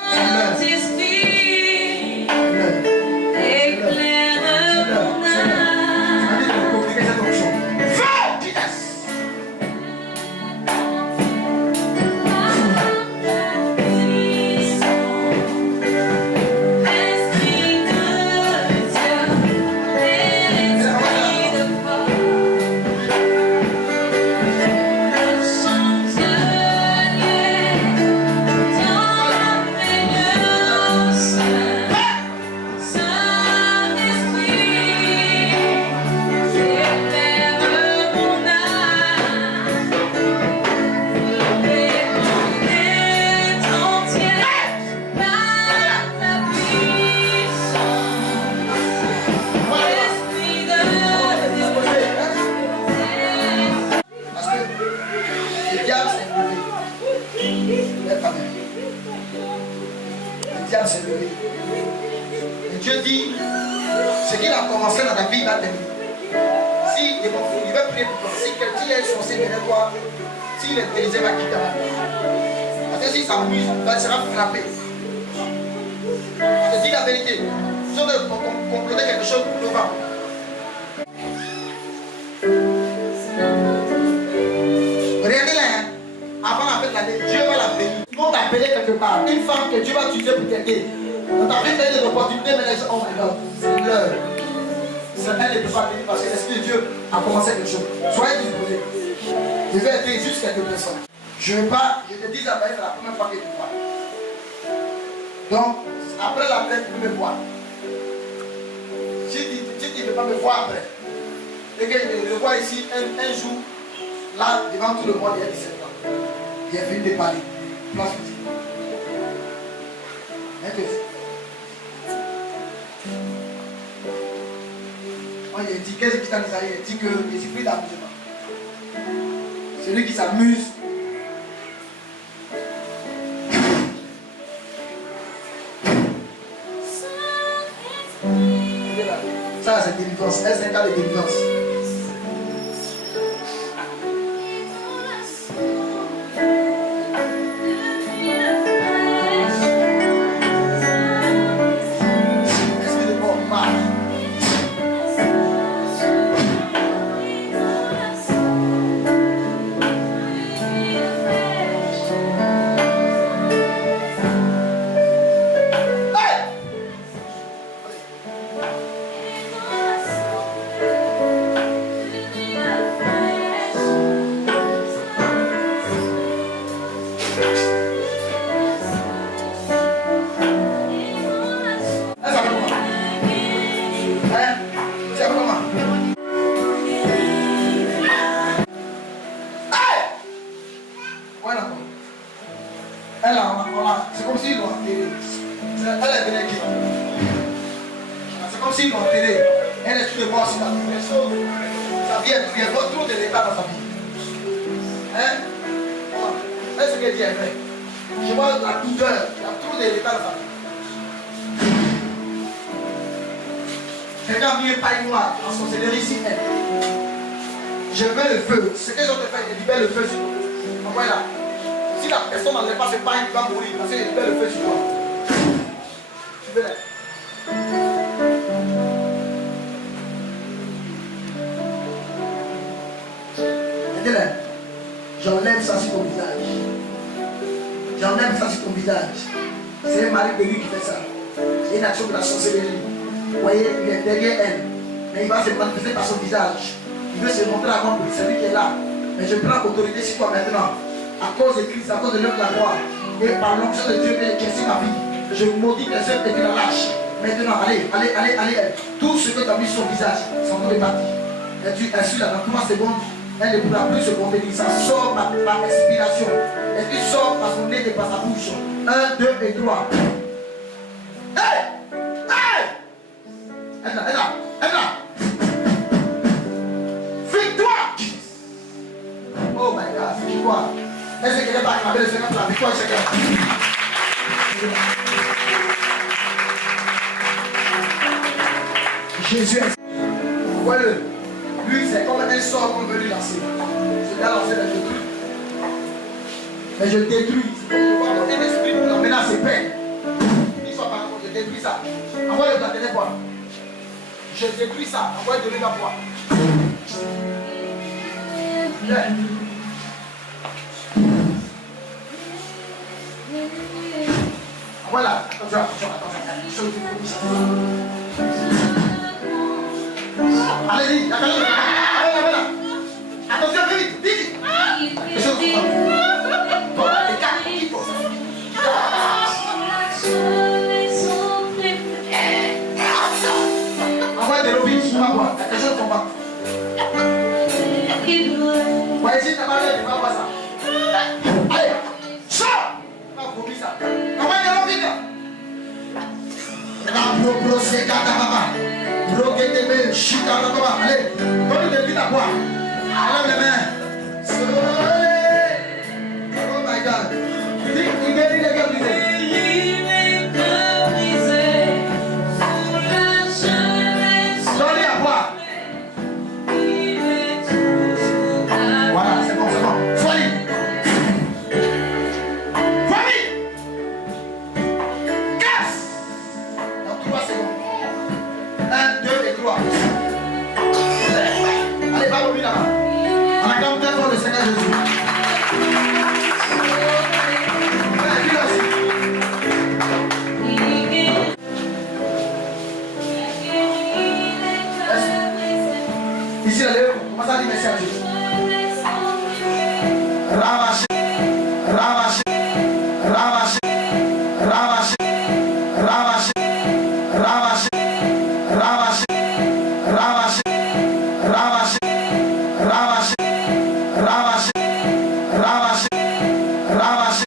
Dieu dit, ce qu'il a commencé dans ta vie va terminer. Si il va prier pour toi, si quelqu'un est censé derrière toi, s'il est intéressé, va quitter la vie. Parce que si ça s'amuse, il sera frappé. Je te dis la vérité. Si on veut compléter quelque chose pour nous, regardez là, hein. Avant la fin de l'année, Dieu va l'appeler. Ils vont t'appeler quelque part. Une femme que Dieu va utiliser pour t'aider. Dans ta vie, tu as des opportunités, mais les gens, oh my God, c'est l'heure. Elle ne peut pas venir parce que l'Esprit de Dieu a commencé quelque chose. Soyez disposés. Je vais aider juste quelques personnes. Je ne veux pas, je te dis la vérité, c'est la première fois que tu vois. Donc, après la fête, tu peux me voir. Si tu ne veux pas me voir après, et que je le vois ici un jour, là, devant tout le monde, il y a 17 ans. Il est venu te parler. Place petit. Moi, il a dit, qu'est-ce qui t'a dit ça? Il a dit que l'esprit d'amusement. Celui qui s'amuse. Ça, c'est délivrance. Elle, c'est un cas de délivrance. C'est comme s'ils l'ont enterré. Elle est venue qui? C'est comme s'ils l'ont enterré. Elle est tout de mort sur la vie. Sa vie est bien. Trop de l'état dans sa vie. Hein? Est-ce que Dieu est vrai? Je vois la douleur. Il y a trop de l'état dans sa vie. Quelqu'un a mis un paille noire en sorcellerie ici. Je mets le feu. Ce que je te fais, je libère le feu sur toi. Envoie là. Si la personne n'enlève pas ce pain, il va mourir parce qu'il fait le feu sur toi. Tu veux l'être. Regardez-le. J'enlève ça sur ton visage. J'enlève ça sur ton visage. C'est un mari de lui qui fait ça. C'est une action de la sorcellerie. Vous voyez, il est derrière elle. Mais il va se manifester par son visage. Il veut se montrer à moi, c'est lui qui est là. Mais je prends l'autorité sur toi maintenant. À cause de Christ, à cause de l'œuvre de la croix, et par l'onction de Dieu qui est sur ma vie, je maudis tes œuvres et tu la lâches. Maintenant, allez. Tout ce que tu as mis sur ton visage, c'est en train de partir. Et tu insules là, dans 3 secondes, elle ne pourra plus se contenir. Ça sort par expiration. Et tu sors par son nez et par sa bouche. 1, 2 et 3. Hey! Elle là. Victoire! Oh my God, victoire. Est-ce qu'elle n'est pas acclamée le Seigneur pour la victoire du Seigneur? Jésus est. Voyez-le. Lui, c'est comme un sort qu'on veut lui lancer. Je vais lancer le détruit. Mais je détruis. Je vois mon esprit pour l'emmener à ses peines. Il soit par contre, je détruis ça. Envoie-le dans tes bois. Je détruis ça. Envoie-le de lui dans bois. Voilà, attention. Allez-y, attention, vite. Envoie de l'eau vite, tu vas voir, quelque chose tombe. Voyez, si tu n'as pas l'air, tu vas voir ça. Allez, sors. Tu vas vomir ça. Envoie de l'eau vite. Allez, donne-lui des vides à boire. Enlève les mains. Oh my God. Il guérit les gars brisés. Jésus. Ici, commence à dire merci à Jésus. Ramassez, ramassez, ramassez, ramassez, ramassez, ramassez, ramassez, ramassez, ramassez, ramassez, ramassez, ramassez, ramassez,